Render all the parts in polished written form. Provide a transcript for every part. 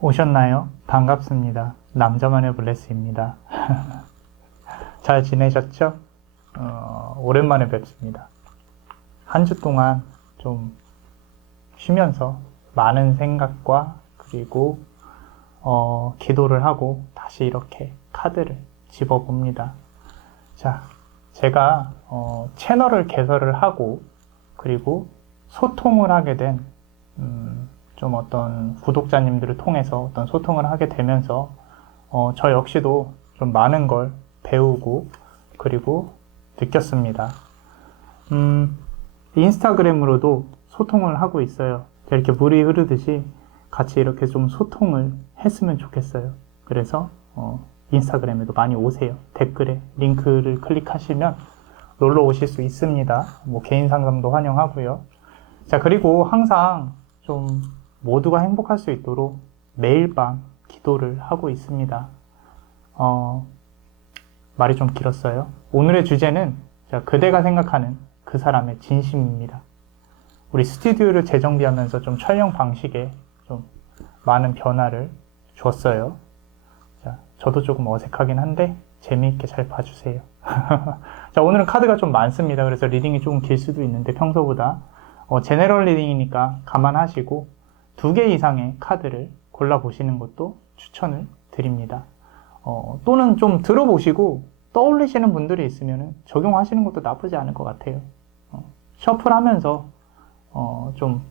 오셨나요? 반갑습니다. 남자만의 블레스입니다. 잘 지내셨죠? 오랜만에 뵙습니다. 한 주 동안 좀 쉬면서 많은 생각과 그리고 기도를 하고 다시 이렇게 카드를 집어봅니다. 자, 제가 채널을 개설을 하고 그리고 소통을 하게 된 좀 어떤 구독자님들을 통해서 어떤 소통을 하게 되면서 저 역시도 좀 많은 걸 배우고 그리고 느꼈습니다. 인스타그램으로도 소통을 하고 있어요. 이렇게 물이 흐르듯이 같이 이렇게 좀 소통을 했으면 좋겠어요. 그래서 인스타그램에도 많이 오세요. 댓글에 링크를 클릭하시면 놀러 오실 수 있습니다. 뭐 개인 상담도 환영하고요. 자, 그리고 항상 좀 모두가 행복할 수 있도록 매일 밤 기도를 하고 있습니다. 말이 좀 길었어요. 오늘의 주제는 그대가 생각하는 그 사람의 진심입니다. 우리 스튜디오를 재정비하면서 좀 촬영 방식에 좀 많은 변화를 줬어요. 자, 저도 조금 어색하긴 한데 재미있게 잘 봐주세요. 자, 오늘은 카드가 좀 많습니다. 그래서 리딩이 조금 길 수도 있는데 평소보다 제네럴 리딩이니까 감안하시고 2개 이상의 카드를 골라보시는 것도 추천을 드립니다. 또는 좀 들어보시고 떠올리시는 분들이 있으면 적용하시는 것도 나쁘지 않을 것 같아요. 셔플하면서 좀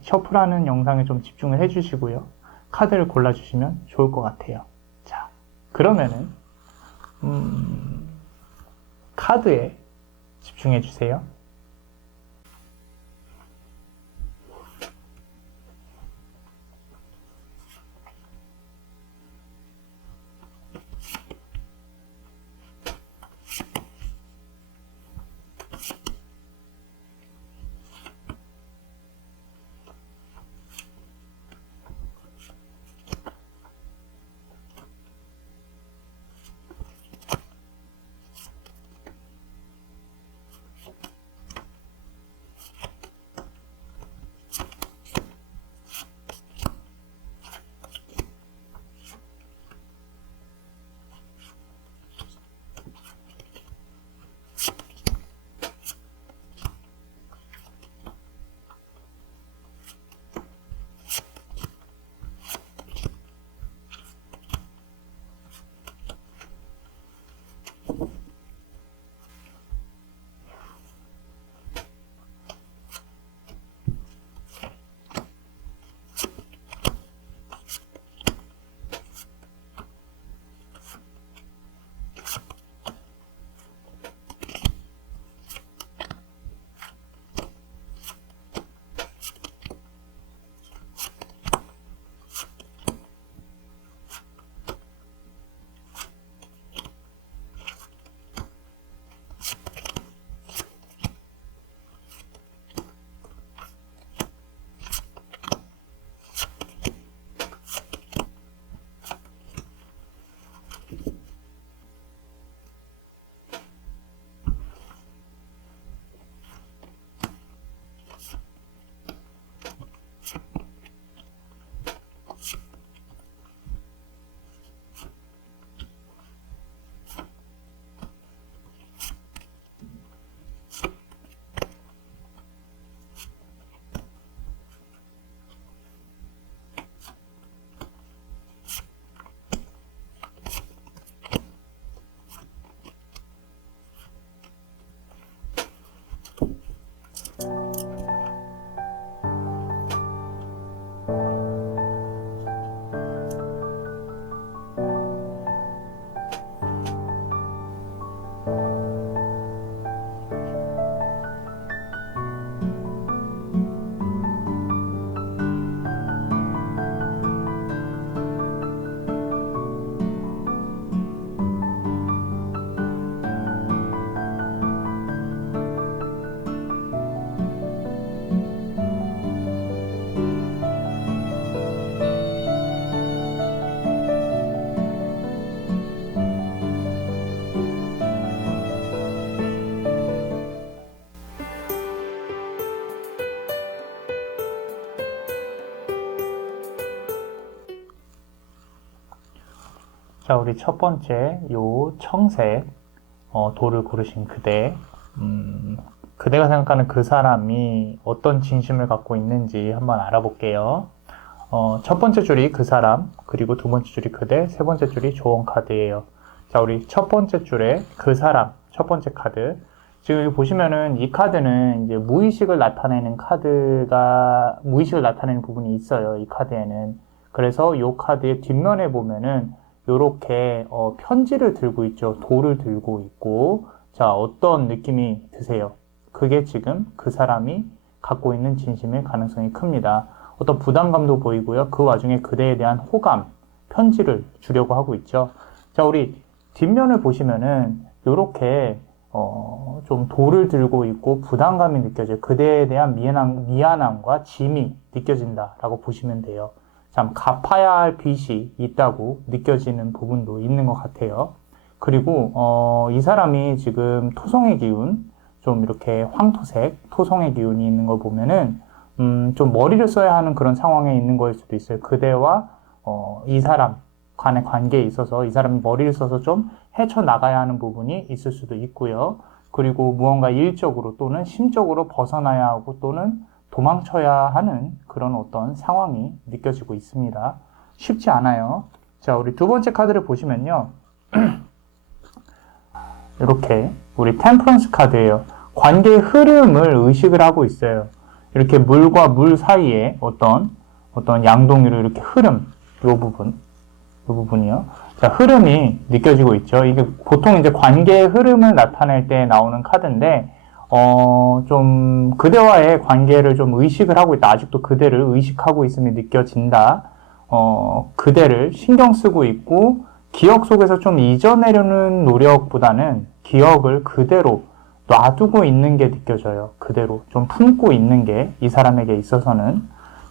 셔플하는 영상에 좀 집중을 해주시고요. 카드를 골라주시면 좋을 것 같아요. 자, 그러면은 카드에 집중해주세요. 자, 우리 첫 번째, 요 청색, 돌을 고르신 그대. 그대가 생각하는 그 사람이 어떤 진심을 갖고 있는지 한번 알아볼게요. 첫 번째 줄이 그 사람, 그리고 두 번째 줄이 그대, 세 번째 줄이 조언 카드예요. 자, 우리 첫 번째 줄에 그 사람, 첫 번째 카드. 지금 여기 보시면은 이 카드는 이제 무의식을 나타내는 무의식을 나타내는 부분이 있어요. 이 카드에는. 그래서 이 카드의 뒷면에 보면은 요렇게 편지를 들고 있죠. 돌을 들고 있고. 자, 어떤 느낌이 드세요? 그게 지금 그 사람이 갖고 있는 진심일 가능성이 큽니다. 어떤 부담감도 보이고요. 그 와중에 그대에 대한 호감, 편지를 주려고 하고 있죠. 자, 우리 뒷면을 보시면은 요렇게 좀 돌을 들고 있고 부담감이 느껴져요. 그대에 대한 미안함과 짐이 느껴진다라고 보시면 돼요. 참 갚아야 할 빚이 있다고 느껴지는 부분도 있는 것 같아요. 그리고 이 사람이 지금 토성의 기운, 좀 이렇게 황토색 토성의 기운이 있는 걸 보면은 좀 머리를 써야 하는 그런 상황에 있는 거일 수도 있어요. 그대와 이 사람 간의 관계에 있어서 이 사람이 머리를 써서 좀 헤쳐나가야 하는 부분이 있을 수도 있고요. 그리고 무언가 일적으로 또는 심적으로 벗어나야 하고 또는 도망쳐야 하는 그런 어떤 상황이 느껴지고 있습니다. 쉽지 않아요. 자, 우리 두 번째 카드를 보시면요. 이렇게 우리 템퍼런스 카드예요. 관계의 흐름을 의식을 하고 있어요. 이렇게 물과 물 사이에 어떤 양동이로 이렇게 흐름, 이 부분이요. 자, 흐름이 느껴지고 있죠. 이게 보통 이제 관계의 흐름을 나타낼 때 나오는 카드인데, 좀 그대와의 관계를 좀 의식을 하고 있다. 아직도 그대를 의식하고 있음이 느껴진다. 그대를 신경 쓰고 있고, 기억 속에서 좀 잊어내려는 노력보다는 기억을 그대로 놔두고 있는 게 느껴져요. 그대로 좀 품고 있는 게 이 사람에게 있어서는.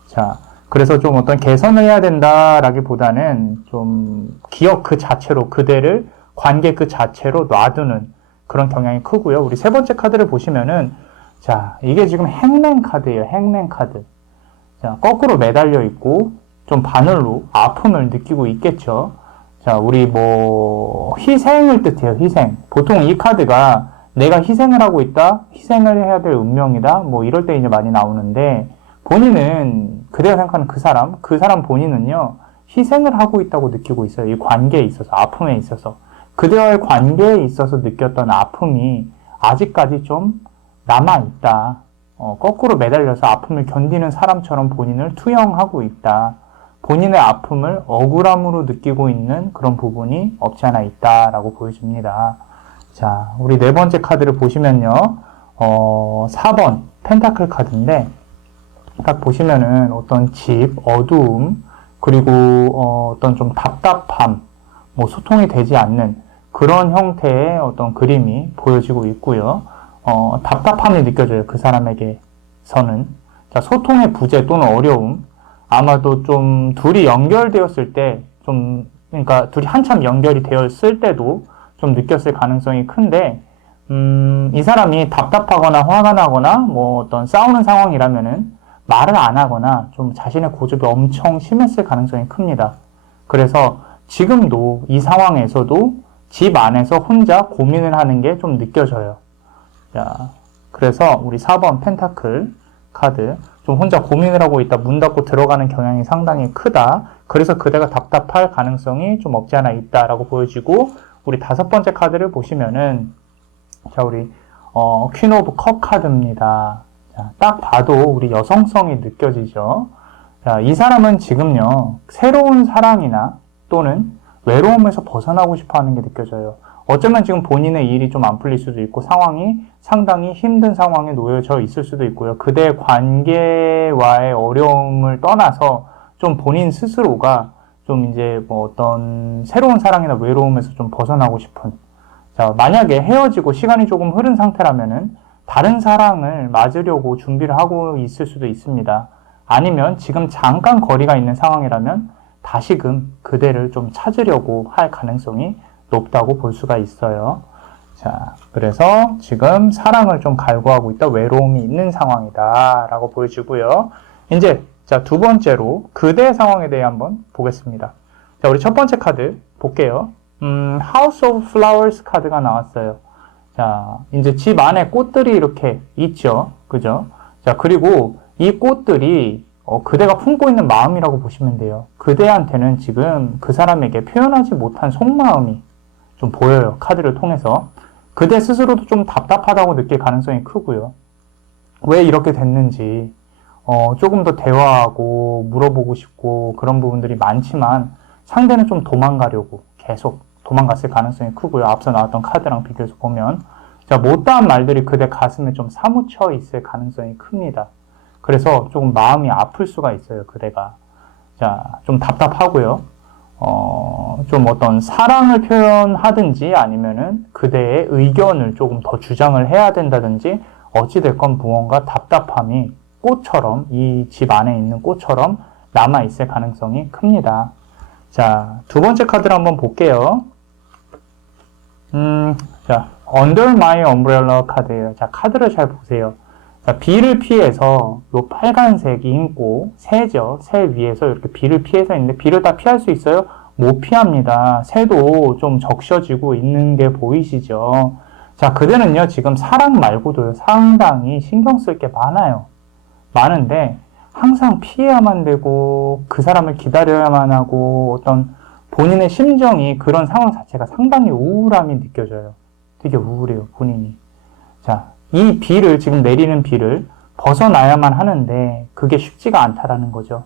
자, 그래서 좀 어떤 개선을 해야 된다라기보다는 좀 기억 그 자체로 그대를 관계 그 자체로 놔두는 그런 경향이 크고요. 우리 세 번째 카드를 보시면은 자, 이게 지금 행맨 카드예요. 행맨 카드. 자, 거꾸로 매달려 있고 좀 바늘로 아픔을 느끼고 있겠죠. 자, 우리 희생을 뜻해요. 희생. 보통 이 카드가 내가 희생을 하고 있다, 희생을 해야 될 운명이다, 이럴 때 이제 많이 나오는데, 본인은, 그대가 생각하는 그 사람 본인은요, 희생을 하고 있다고 느끼고 있어요. 이 관계에 있어서, 아픔에 있어서. 그대와의 관계에 있어서 느꼈던 아픔이 아직까지 좀 남아있다. 거꾸로 매달려서 아픔을 견디는 사람처럼 본인을 투영하고 있다. 본인의 아픔을 억울함으로 느끼고 있는 그런 부분이 없지 않아 있다라고 보여집니다. 자, 우리 네 번째 카드를 보시면요. 4번 펜타클 카드인데 딱 보시면은 어떤 어두움, 그리고 어떤 좀 답답함, 소통이 되지 않는 그런 형태의 어떤 그림이 보여지고 있고요. 답답함이 느껴져요. 그 사람에게서는. 자, 소통의 부재 또는 어려움, 아마도 좀 둘이 연결되었을 때 그러니까 둘이 한참 연결이 되었을 때도 좀 느꼈을 가능성이 큰데, 이 사람이 답답하거나 화가 나거나 어떤 싸우는 상황이라면은 말을 안 하거나 좀 자신의 고집이 엄청 심했을 가능성이 큽니다. 그래서 지금도 이 상황에서도 집 안에서 혼자 고민을 하는 게 좀 느껴져요. 자, 그래서 우리 4번 펜타클 카드, 좀 혼자 고민을 하고 있다, 문 닫고 들어가는 경향이 상당히 크다. 그래서 그대가 답답할 가능성이 좀 없지 않아 있다라고 보여지고, 우리 다섯 번째 카드를 보시면은, 자, 우리, 퀸 오브 컵 카드입니다. 자, 딱 봐도 우리 여성성이 느껴지죠. 자, 이 사람은 지금요, 새로운 사랑이나 또는 외로움에서 벗어나고 싶어 하는 게 느껴져요. 어쩌면 지금 본인의 일이 좀 안 풀릴 수도 있고, 상황이 상당히 힘든 상황에 놓여져 있을 수도 있고요. 그대의 관계와의 어려움을 떠나서 좀 본인 스스로가 좀 이제 어떤 새로운 사랑이나 외로움에서 좀 벗어나고 싶은. 자, 만약에 헤어지고 시간이 조금 흐른 상태라면은 다른 사랑을 맞으려고 준비를 하고 있을 수도 있습니다. 아니면 지금 잠깐 거리가 있는 상황이라면 다시금 그대를 좀 찾으려고 할 가능성이 높다고 볼 수가 있어요. 자, 그래서 지금 사랑을 좀 갈구하고 있다, 외로움이 있는 상황이다 라고 보여지고요. 이제 자, 두 번째로 그대 상황에 대해 한번 보겠습니다. 자, 우리 첫 번째 카드 볼게요. House of Flowers 카드가 나왔어요. 자, 이제 집 안에 꽃들이 이렇게 있죠. 그죠? 자, 그리고 이 꽃들이 그대가 품고 있는 마음이라고 보시면 돼요. 그대한테는 지금 그 사람에게 표현하지 못한 속마음이 좀 보여요. 카드를 통해서. 그대 스스로도 좀 답답하다고 느낄 가능성이 크고요. 왜 이렇게 됐는지 조금 더 대화하고 물어보고 싶고 그런 부분들이 많지만 상대는 좀 도망가려고 계속 도망갔을 가능성이 크고요. 앞서 나왔던 카드랑 비교해서 보면 자, 못다한 말들이 그대 가슴에 좀 사무쳐 있을 가능성이 큽니다. 그래서 조금 마음이 아플 수가 있어요. 그대가. 자, 좀 답답하고요. 좀 어떤 사랑을 표현하든지 아니면은 그대의 의견을 조금 더 주장을 해야 된다든지 어찌됐건 무언가 답답함이 꽃처럼 이 집 안에 있는 꽃처럼 남아있을 가능성이 큽니다. 자, 두 번째 카드를 한번 볼게요. 자, Under My Umbrella 카드예요. 자, 카드를 잘 보세요. 자, 비를 피해서 요 빨간색 인고 새죠. 새 위에서 이렇게 비를 피해서 있는데 비를 다 피할 수 있어요? 못 피합니다. 새도 좀 적셔지고 있는 게 보이시죠? 자, 그대는요, 지금 사랑 말고도요, 상당히 신경 쓸 게 많아요. 많은데, 항상 피해야만 되고, 그 사람을 기다려야만 하고, 어떤 본인의 심정이 그런 상황 자체가 상당히 우울함이 느껴져요. 되게 우울해요, 본인이. 자, 이 비를, 지금 내리는 비를 벗어나야만 하는데, 그게 쉽지가 않다라는 거죠.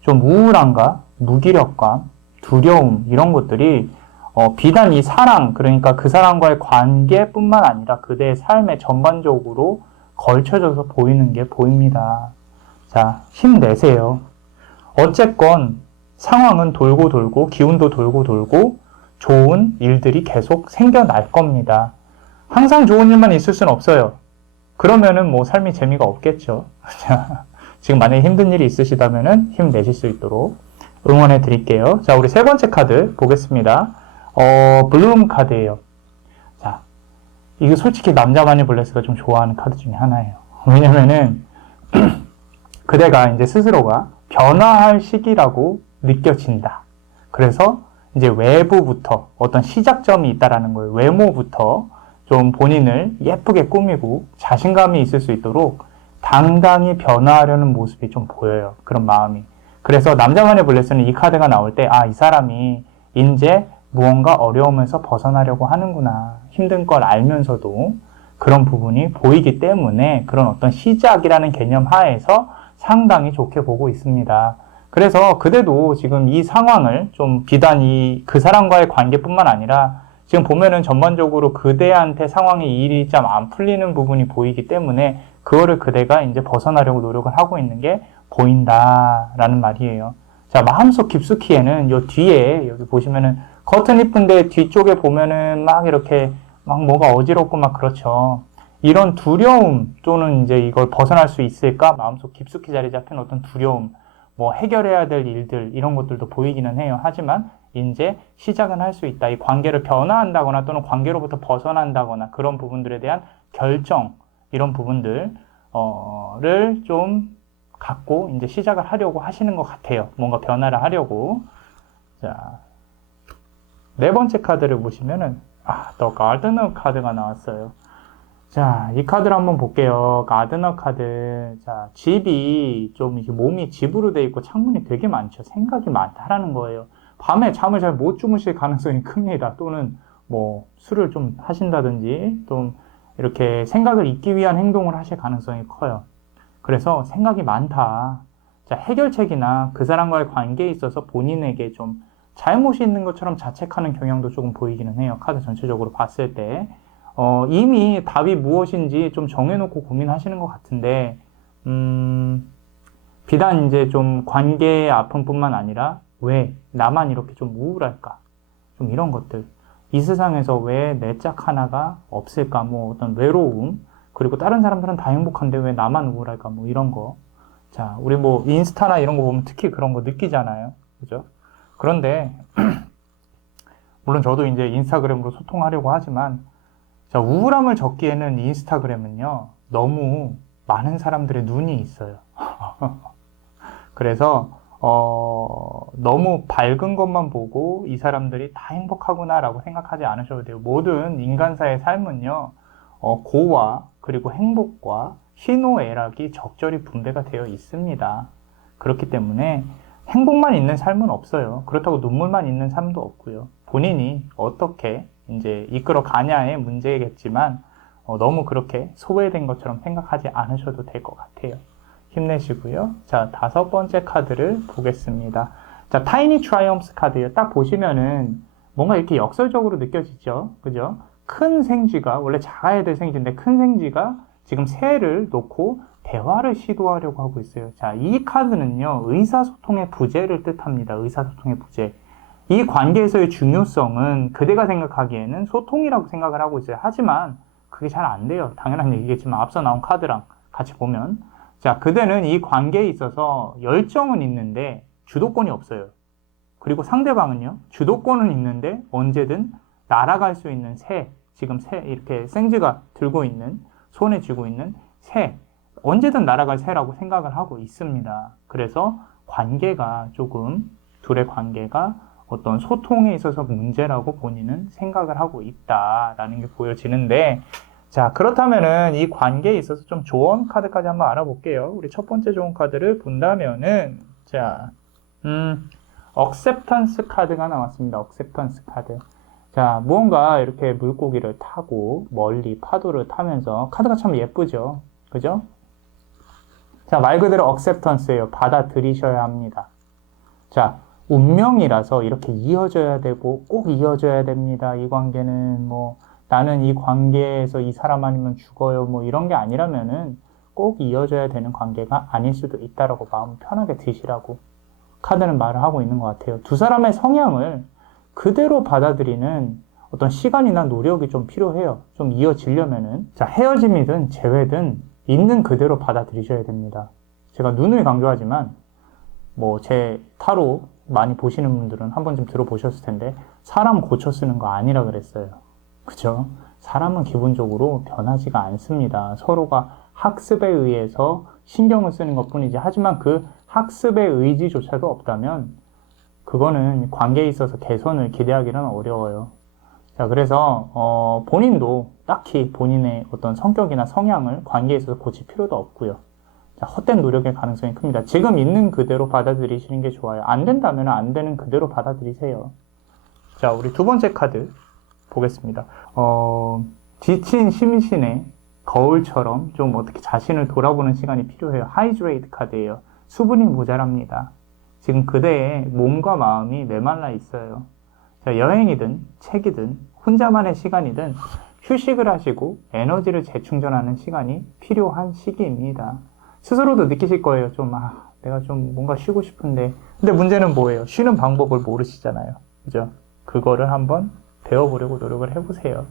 좀 우울함과 무기력감, 두려움, 이런 것들이 비단 이 사랑, 그러니까 그 사람과의 관계뿐만 아니라 그대의 삶에 전반적으로 걸쳐져서 보이는 게 보입니다. 자, 힘내세요. 어쨌건 상황은 돌고 돌고 기운도 돌고 돌고 좋은 일들이 계속 생겨날 겁니다. 항상 좋은 일만 있을 수는 없어요. 그러면은 뭐 삶이 재미가 없겠죠. 자, 지금 만약에 힘든 일이 있으시다면은 힘내실 수 있도록 응원해 드릴게요. 자, 우리 세 번째 카드 보겠습니다. 블룸 카드예요. 자, 이거 솔직히 남자만이 블레스가 좀 좋아하는 카드 중에 하나예요. 왜냐면은 그대가 이제 스스로가 변화할 시기라고 느껴진다. 그래서 이제 외부부터 어떤 시작점이 있다라는 거예요. 외모부터 좀 본인을 예쁘게 꾸미고 자신감이 있을 수 있도록 당당히 변화하려는 모습이 좀 보여요. 그런 마음이. 그래서 남자만의 블레스는 이 카드가 나올 때, 이 사람이 이제 무언가 어려움에서 벗어나려고 하는구나. 힘든 걸 알면서도 그런 부분이 보이기 때문에 그런 어떤 시작이라는 개념 하에서 상당히 좋게 보고 있습니다. 그래서 그대도 지금 이 상황을 좀 비단 그 사람과의 관계뿐만 아니라 지금 보면은 전반적으로 그대한테 상황이 일이 좀 안 풀리는 부분이 보이기 때문에 그거를 그대가 이제 벗어나려고 노력을 하고 있는 게 보인다라는 말이에요. 자, 마음속 깊숙이에는 요 뒤에 여기 보시면은 커튼 이쁜데 뒤쪽에 보면은 막 이렇게 막 뭐가 어지럽고 막 그렇죠. 이런 두려움 또는 이제 이걸 벗어날 수 있을까? 마음속 깊숙이 자리 잡힌 어떤 두려움, 뭐 해결해야 될 일들 이런 것들도 보이기는 해요. 하지만 이제 시작은 할 수 있다. 이 관계를 변화한다거나 또는 관계로부터 벗어난다거나 그런 부분들에 대한 결정 이런 부분들을 좀 갖고 이제 시작을 하려고 하시는 것 같아요. 뭔가 변화를 하려고. 자, 네 번째 카드를 보시면은 더 가드너 카드가 나왔어요. 자, 이 카드를 한번 볼게요. 가드너 카드. 자, 집이 좀 몸이 집으로 돼 있고 창문이 되게 많죠. 생각이 많다라는 거예요. 밤에 잠을 잘 못 주무실 가능성이 큽니다. 또는 뭐 술을 좀 하신다든지 좀 이렇게 생각을 잊기 위한 행동을 하실 가능성이 커요. 그래서 생각이 많다. 자, 해결책이나 그 사람과의 관계에 있어서 본인에게 좀 잘못이 있는 것처럼 자책하는 경향도 조금 보이기는 해요. 카드 전체적으로 봤을 때. 이미 답이 무엇인지 좀 정해놓고 고민하시는 것 같은데, 비단 이제 좀 관계의 아픔뿐만 아니라, 왜 나만 이렇게 좀 우울할까? 좀 이런 것들. 이 세상에서 왜 내 짝 하나가 없을까? 뭐 어떤 외로움, 그리고 다른 사람들은 다 행복한데 왜 나만 우울할까? 뭐 이런 거. 자, 우리 뭐 인스타나 이런 거 보면 특히 그런 거 느끼잖아요. 그죠? 그런데, 물론 저도 이제 인스타그램으로 소통하려고 하지만, 자, 우울함을 적기에는 인스타그램은요, 너무 많은 사람들의 눈이 있어요. 그래서, 너무 밝은 것만 보고 이 사람들이 다 행복하구나라고 생각하지 않으셔도 돼요. 모든 인간사의 삶은요, 고와 그리고 행복과 희노애락이 적절히 분배가 되어 있습니다. 그렇기 때문에 행복만 있는 삶은 없어요. 그렇다고 눈물만 있는 삶도 없고요. 본인이 어떻게 이제 이끌어 가냐의 문제겠지만 너무 그렇게 소외된 것처럼 생각하지 않으셔도 될 것 같아요. 힘내시고요. 자, 5번째 카드를 보겠습니다. 자, 타이니 트라이엄스 카드예요. 딱 보시면은 뭔가 이렇게 역설적으로 느껴지죠. 그죠? 큰 생쥐가, 원래 작아야 될 생쥐인데 큰 생쥐가 지금 새를 놓고 대화를 시도하려고 하고 있어요. 자, 이 카드는요, 의사소통의 부재를 뜻합니다. 의사소통의 부재. 이 관계에서의 중요성은 그대가 생각하기에는 소통이라고 생각을 하고 있어요. 하지만 그게 잘 안 돼요. 당연한 얘기겠지만 앞서 나온 카드랑 같이 보면. 자, 그대는 이 관계에 있어서 열정은 있는데 주도권이 없어요. 그리고 상대방은요, 주도권은 있는데 언제든 날아갈 수 있는 새, 지금 새, 이렇게 생쥐가 들고 있는, 손에 쥐고 있는 새, 언제든 날아갈 새라고 생각을 하고 있습니다. 그래서 관계가 조금, 둘의 관계가 어떤 소통에 있어서 문제라고 본인은 생각을 하고 있다라는 게 보여지는데, 자, 그렇다면은 이 관계에 있어서 좀 조언 카드까지 한번 알아볼게요. 우리 첫 번째 조언 카드를 본다면은, 자, 억셉턴스 카드가 나왔습니다. 억셉턴스 카드. 자, 무언가 이렇게 물고기를 타고 멀리 파도를 타면서 카드가 참 예쁘죠. 그죠? 자, 말 그대로 억셉턴스예요. 받아들이셔야 합니다. 자, 운명이라서 이렇게 이어져야 되고 꼭 이어져야 됩니다. 이 관계는 뭐 나는 이 관계에서 이 사람 아니면 죽어요. 뭐 이런 게 아니라면은 꼭 이어져야 되는 관계가 아닐 수도 있다라고 마음 편하게 드시라고 카드는 말을 하고 있는 것 같아요. 두 사람의 성향을 그대로 받아들이는 어떤 시간이나 노력이 좀 필요해요. 좀 이어지려면은. 자, 헤어짐이든 재회든 있는 그대로 받아들이셔야 됩니다. 제가 누누이 강조하지만 뭐 제 타로 많이 보시는 분들은 한 번쯤 들어보셨을 텐데 사람 고쳐 쓰는 거 아니라 그랬어요. 그죠? 사람은 기본적으로 변하지가 않습니다. 서로가 학습에 의해서 신경을 쓰는 것 뿐이지. 하지만 그 학습의 의지조차도 없다면 그거는 관계에 있어서 개선을 기대하기는 어려워요. 자, 그래서 본인도 딱히 본인의 어떤 성격이나 성향을 관계에 있어서 고칠 필요도 없고요. 자, 헛된 노력의 가능성이 큽니다. 지금 있는 그대로 받아들이시는 게 좋아요. 안 된다면 안 되는 그대로 받아들이세요. 자, 우리 두 번째 카드 보겠습니다. 지친 심신의 거울처럼 좀 어떻게 자신을 돌아보는 시간이 필요해요. 하이드레이트 카드예요. 수분이 모자랍니다. 지금 그대의 몸과 마음이 메말라 있어요. 자, 여행이든 책이든 혼자만의 시간이든 휴식을 하시고 에너지를 재충전하는 시간이 필요한 시기입니다. 스스로도 느끼실 거예요. 내가 좀 뭔가 쉬고 싶은데. 근데 문제는 뭐예요? 쉬는 방법을 모르시잖아요. 그죠? 그거를 한번 배워보려고 노력을 해보세요.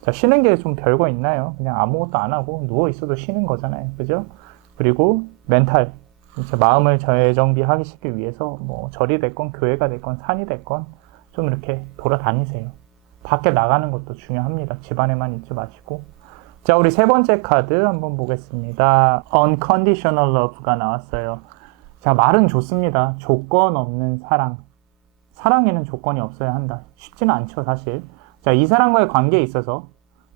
자, 쉬는 게 좀 별거 있나요? 그냥 아무것도 안 하고 누워있어도 쉬는 거잖아요. 그죠? 그리고 멘탈. 마음을 재정비하시기 위해서 뭐 절이 됐건 교회가 됐건 산이 됐건 좀 이렇게 돌아다니세요. 밖에 나가는 것도 중요합니다. 집안에만 있지 마시고. 자, 우리 세 번째 카드 한번 보겠습니다. Unconditional Love가 나왔어요. 자, 말은 좋습니다. 조건 없는 사랑. 사랑에는 조건이 없어야 한다. 쉽지는 않죠, 사실. 자, 이 사람과의 관계에 있어서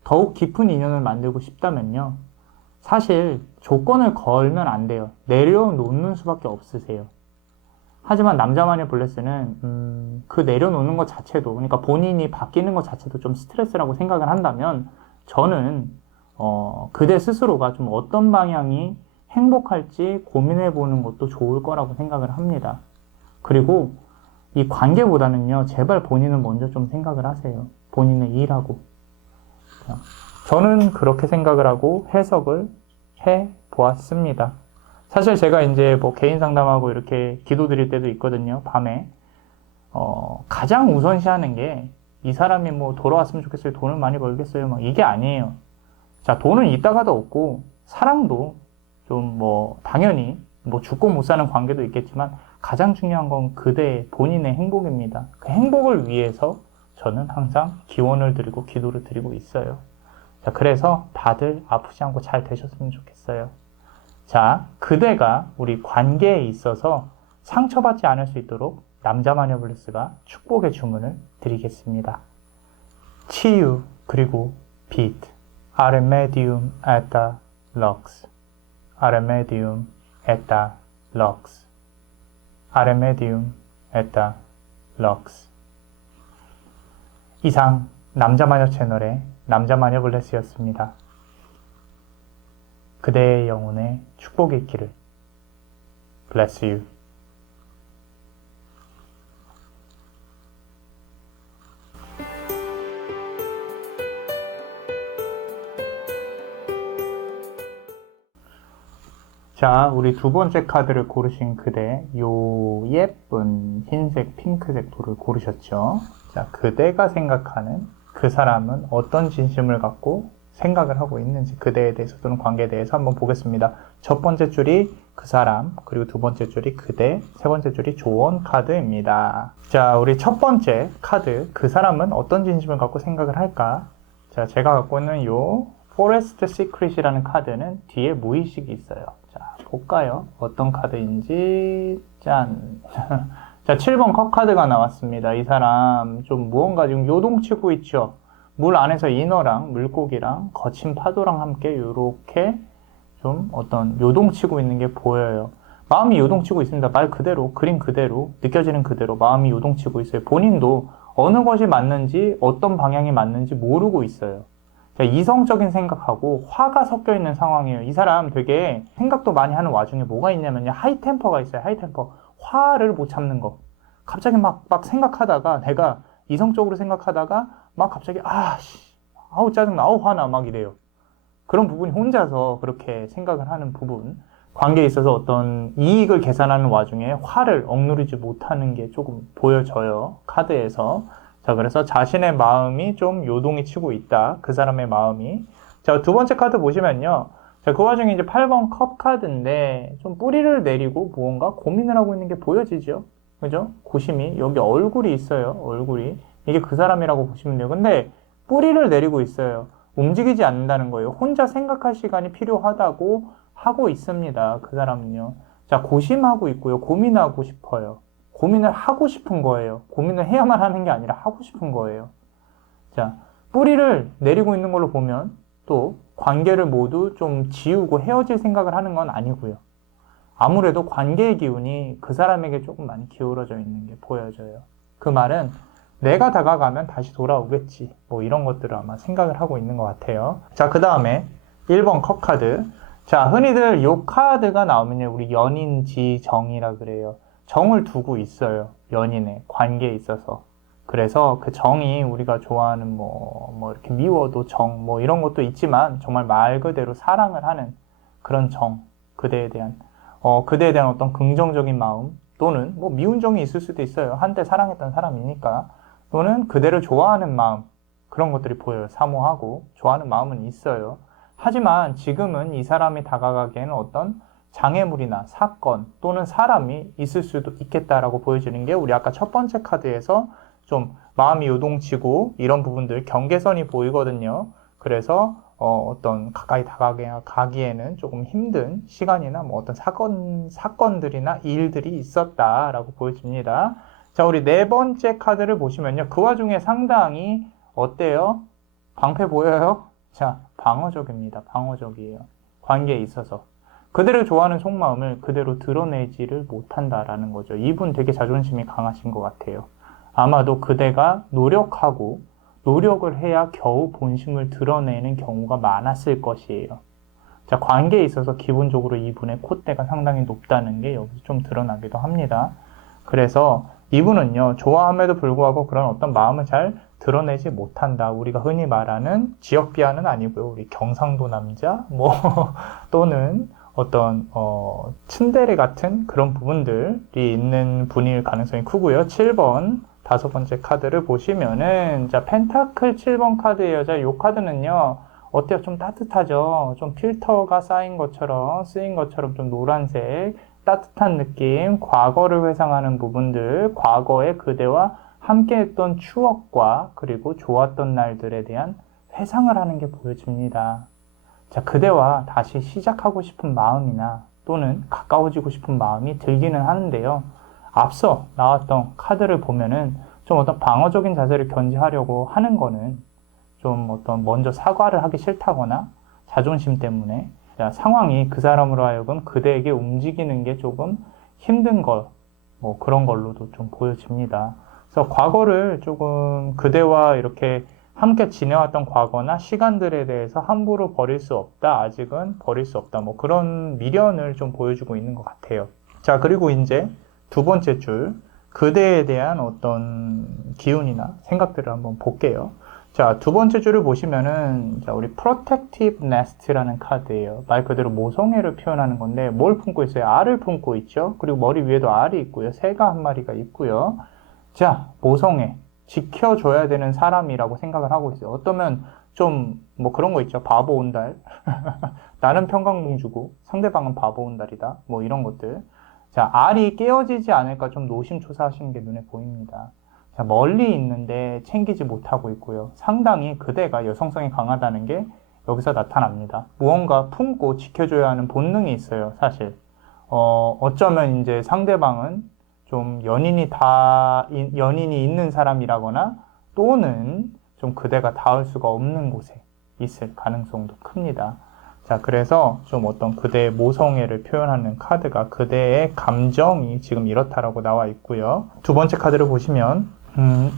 더욱 깊은 인연을 만들고 싶다면요. 사실 조건을 걸면 안 돼요. 내려놓는 수밖에 없으세요. 하지만 남자만의 블레스는 그 내려놓는 것 자체도, 그러니까 본인이 바뀌는 것 자체도 좀 스트레스라고 생각을 한다면 저는 그대 스스로가 좀 어떤 방향이 행복할지 고민해보는 것도 좋을 거라고 생각을 합니다. 그리고 이 관계보다는요, 제발 본인은 먼저 좀 생각을 하세요. 본인의 일하고. 저는 그렇게 생각을 하고 해석을 해 보았습니다. 사실 제가 이제 뭐 개인 상담하고 이렇게 기도 드릴 때도 있거든요. 밤에. 가장 우선시하는 게 이 사람이 뭐 돌아왔으면 좋겠어요. 돈을 많이 벌겠어요. 막 이게 아니에요. 자, 돈은 있다가도 없고 사랑도 좀 뭐 당연히 뭐 죽고 못 사는 관계도 있겠지만 가장 중요한 건 그대의 본인의 행복입니다. 그 행복을 위해서 저는 항상 기원을 드리고 기도를 드리고 있어요. 자, 그래서 다들 아프지 않고 잘 되셨으면 좋겠어요. 자, 그대가 우리 관계에 있어서 상처받지 않을 수 있도록 남자 마녀 블루스가 축복의 주문을 드리겠습니다. 치유 그리고 빛. 아르메디움 에타 럭스. 아르메디움 에타 럭스. 아르메디움 에타 럭스. 이상 남자마녀 채널의 남자마녀 블레스였습니다. 그대의 영혼에 축복이 있기를. Bless you. 자, 우리 두 번째 카드를 고르신 그대, 요 예쁜 흰색, 핑크색 돌을 고르셨죠? 자, 그대가 생각하는 그 사람은 어떤 진심을 갖고 생각을 하고 있는지, 그대에 대해서 또는 관계에 대해서 한번 보겠습니다. 첫 번째 줄이 그 사람, 그리고 두 번째 줄이 그대, 세 번째 줄이 조언 카드입니다. 자, 우리 첫 번째 카드, 그 사람은 어떤 진심을 갖고 생각을 할까? 자, 제가 갖고 있는 요 Forest Secret이라는 카드는 뒤에 무의식이 있어요. 자, 볼까요? 어떤 카드인지. 짠. 자, 7번 컵 카드가 나왔습니다. 이 사람 좀 무언가 지금 요동치고 있죠. 물 안에서 인어랑 물고기랑 거친 파도랑 함께 이렇게 좀 어떤 요동치고 있는 게 보여요. 마음이 요동치고 있습니다. 말 그대로, 그림 그대로, 느껴지는 그대로 마음이 요동치고 있어요. 본인도 어느 것이 맞는지, 어떤 방향이 맞는지 모르고 있어요. 자, 이성적인 생각하고 화가 섞여 있는 상황이에요. 이 사람 되게 생각도 많이 하는 와중에 뭐가 있냐면요. 하이템퍼가 있어요. 하이템퍼. 화를 못 참는 거. 갑자기 막 생각하다가, 내가 이성적으로 생각하다가 막 갑자기 아우 짜증나, 아우 화나 막 이래요. 그런 부분이 혼자서 그렇게 생각을 하는 부분, 관계에 있어서 어떤 이익을 계산하는 와중에 화를 억누르지 못하는 게 조금 보여져요, 카드에서. 자, 그래서 자신의 마음이 좀 요동이 치고 있다, 그 사람의 마음이. 자, 두 번째 카드 보시면요, 자, 그 와중에 이제 8번 컵 카드인데 좀 뿌리를 내리고 무언가 고민을 하고 있는 게 보여지죠. 그죠? 고심이, 여기 얼굴이 있어요. 얼굴이. 이게 그 사람이라고 보시면 돼요. 근데 뿌리를 내리고 있어요. 움직이지 않는다는 거예요. 혼자 생각할 시간이 필요하다고 하고 있습니다. 그 사람은요. 자, 고심하고 있고요. 고민하고 싶어요. 고민을 하고 싶은 거예요. 고민을 해야만 하는 게 아니라 하고 싶은 거예요. 자, 뿌리를 내리고 있는 걸로 보면 또 관계를 모두 좀 지우고 헤어질 생각을 하는 건 아니고요. 아무래도 관계의 기운이 그 사람에게 조금 많이 기울어져 있는 게 보여져요. 그 말은 내가 다가가면 다시 돌아오겠지, 뭐 이런 것들을 아마 생각을 하고 있는 것 같아요. 자, 그 다음에 1번 컵 카드. 자, 흔히들 요 카드가 나오면요, 우리 연인지정이라 그래요. 정을 두고 있어요. 연인의 관계에 있어서. 그래서 그 정이 우리가 좋아하는 뭐 이렇게 미워도 정, 뭐 이런 것도 있지만 정말 말 그대로 사랑을 하는 그런 정, 그대에 대한 어떤 긍정적인 마음, 또는 뭐 미운 정이 있을 수도 있어요. 한때 사랑했던 사람이니까. 또는 그대를 좋아하는 마음, 그런 것들이 보여요. 사모하고 좋아하는 마음은 있어요. 하지만 지금은 이 사람이 다가가기에는 어떤 장애물이나 사건 또는 사람이 있을 수도 있겠다라고 보여지는 게, 우리 아까 첫 번째 카드에서 좀 마음이 요동치고 이런 부분들, 경계선이 보이거든요. 그래서 어떤 가까이 다가가기에는 조금 힘든 시간이나 뭐 어떤 사건들이나 일들이 있었다라고 보여집니다. 자, 우리 네 번째 카드를 보시면요, 그 와중에 상당히 어때요? 방패 보여요? 자, 방어적입니다. 방어적이에요. 관계에 있어서. 그대를 좋아하는 속마음을 그대로 드러내지를 못한다라는 거죠. 이분 되게 자존심이 강하신 것 같아요. 아마도 그대가 노력을 해야 겨우 본심을 드러내는 경우가 많았을 것이에요. 자, 관계에 있어서 기본적으로 이분의 콧대가 상당히 높다는 게 여기서 좀 드러나기도 합니다. 그래서 이분은요, 좋아함에도 불구하고 그런 어떤 마음을 잘 드러내지 못한다. 우리가 흔히 말하는 지역비하는 아니고요. 우리 경상도 남자, 또는 어떤 츤데레 같은 그런 부분들이 있는 분일 가능성이 크고요. 7번 다섯 번째 카드를 보시면은, 자, 펜타클 7번 카드예요. 자, 이 카드는요, 어때요? 좀 따뜻하죠? 좀 필터가 쓰인 것처럼 좀 노란색, 따뜻한 느낌, 과거를 회상하는 부분들, 과거의 그대와 함께했던 추억과 그리고 좋았던 날들에 대한 회상을 하는 게 보여집니다. 자, 그대와 다시 시작하고 싶은 마음이나 또는 가까워지고 싶은 마음이 들기는 하는데요. 앞서 나왔던 카드를 보면은 좀 어떤 방어적인 자세를 견지하려고 하는 거는 좀 어떤 먼저 사과를 하기 싫다거나 자존심 때문에 상황이 그 사람으로 하여금 그대에게 움직이는 게 조금 힘든 것, 뭐 그런 걸로도 좀 보여집니다. 그래서 과거를 조금 그대와 이렇게 함께 지내왔던 과거나 시간들에 대해서 함부로 버릴 수 없다, 아직은 버릴 수 없다, 뭐 그런 미련을 좀 보여주고 있는 것 같아요. 자, 그리고 이제 두 번째 줄, 그대에 대한 어떤 기운이나 생각들을 한번 볼게요. 자, 두 번째 줄을 보시면은, 자, 우리 Protective Nest라는 카드예요. 말 그대로 모성애를 표현하는 건데, 뭘 품고 있어요? 알을 품고 있죠? 그리고 머리 위에도 알이 있고요. 새가 한 마리가 있고요. 자, 모성애. 지켜줘야 되는 사람이라고 생각을 하고 있어요. 어떠면 좀, 뭐 그런 거 있죠. 바보 온달. 나는 평강공주고, 상대방은 바보 온달이다. 뭐 이런 것들. 자, 알이 깨어지지 않을까 좀 노심초사하시는 게 눈에 보입니다. 자, 멀리 있는데 챙기지 못하고 있고요. 상당히 그대가 여성성이 강하다는 게 여기서 나타납니다. 무언가 품고 지켜줘야 하는 본능이 있어요, 사실. 어쩌면 이제 상대방은 좀 연인이 있는 사람이라거나 또는 좀 그대가 닿을 수가 없는 곳에 있을 가능성도 큽니다. 자, 그래서 좀 어떤 그대의 모성애를 표현하는 카드가 그대의 감정이 지금 이렇다라고 나와 있고요. 두 번째 카드를 보시면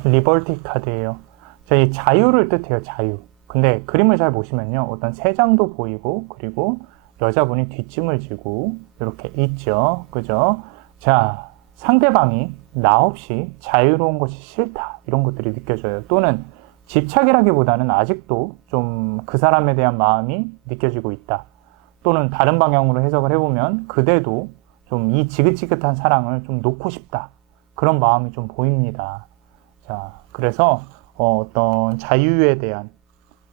리버티 카드예요. 자, 이 자유를 뜻해요, 자유. 근데 그림을 잘 보시면요, 어떤 새 장도 보이고, 그리고 여자분이 뒷짐을 지고 이렇게 있죠, 그죠? 자, 상대방이 나 없이 자유로운 것이 싫다, 이런 것들이 느껴져요. 또는 집착이라기보다는 아직도 좀 그 사람에 대한 마음이 느껴지고 있다. 또는 다른 방향으로 해석을 해보면 그대도 좀 이 지긋지긋한 사랑을 좀 놓고 싶다. 그런 마음이 좀 보입니다. 자, 그래서 어떤 자유에 대한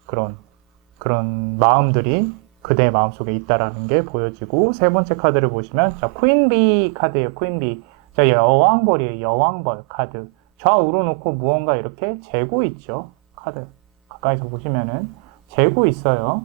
그런 마음들이 그대의 마음속에 있다라는 게 보여지고, 세 번째 카드를 보시면, 자, 퀸비 카드예요, 퀸비. 자, 여왕벌이에요, 여왕벌 카드. 좌우로 놓고 무언가 이렇게 재고 있죠, 카드. 가까이서 보시면은 재고 있어요.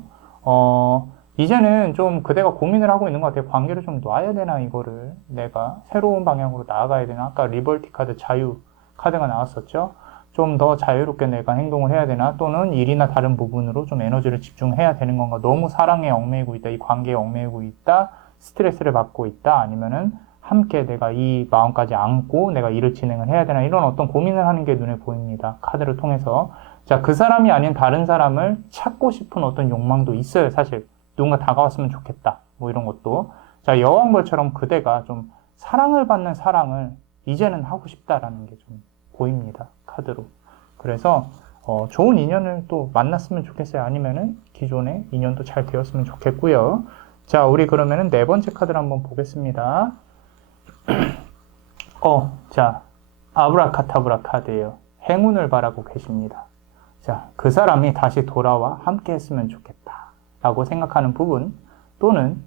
이제는 좀 그대가 고민을 하고 있는 것 같아요. 관계를 좀 놔야 되나, 이거를. 내가 새로운 방향으로 나아가야 되나. 아까 리버티 카드 자유 카드가 나왔었죠. 좀 더 자유롭게 내가 행동을 해야 되나, 또는 일이나 다른 부분으로 좀 에너지를 집중해야 되는 건가. 너무 사랑에 얽매이고 있다, 이 관계에 얽매이고 있다, 스트레스를 받고 있다, 아니면은 함께 내가 이 마음까지 안고 내가 일을 진행을 해야 되나, 이런 어떤 고민을 하는 게 눈에 보입니다, 카드를 통해서. 자, 그 사람이 아닌 다른 사람을 찾고 싶은 어떤 욕망도 있어요, 사실. 누군가 다가왔으면 좋겠다, 뭐 이런 것도. 자, 여왕벌처럼 그대가 좀 사랑을 받는 사랑을 이제는 하고 싶다라는 게 좀 보입니다, 카드로. 그래서 좋은 인연을 또 만났으면 좋겠어요. 아니면은 기존의 인연도 잘 되었으면 좋겠고요. 자, 우리 그러면은 네 번째 카드를 한번 보겠습니다. 자, 아브라카타브라 카드예요. 행운을 바라고 계십니다. 자, 그 사람이 다시 돌아와 함께 했으면 좋겠다 라고 생각하는 부분, 또는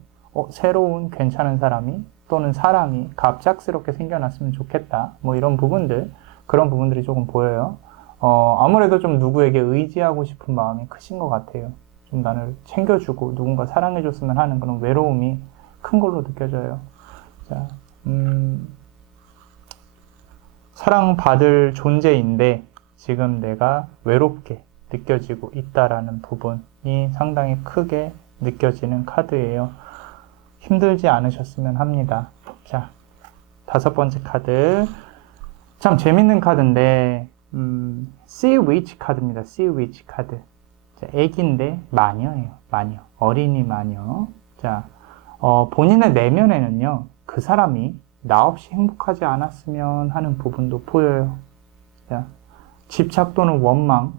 새로운 괜찮은 사람이 또는 사람이 갑작스럽게 생겨났으면 좋겠다, 뭐 이런 부분들, 그런 부분들이 조금 보여요. 아무래도 좀 누구에게 의지하고 싶은 마음이 크신 것 같아요. 좀 나를 챙겨주고 누군가 사랑해줬으면 하는 그런 외로움이 큰 걸로 느껴져요. 자, 사랑받을 존재인데 지금 내가 외롭게 느껴지고 있다라는 부분이 상당히 크게 느껴지는 카드예요. 힘들지 않으셨으면 합니다. 자, 다섯 번째 카드. 참 재밌는 카드인데, Sea Witch 카드입니다. Sea Witch 카드. 자, 애기인데 마녀예요. 마녀. 어린이 마녀. 자, 본인의 내면에는요, 그 사람이 나 없이 행복하지 않았으면 하는 부분도 보여요. 자, 집착 또는 원망,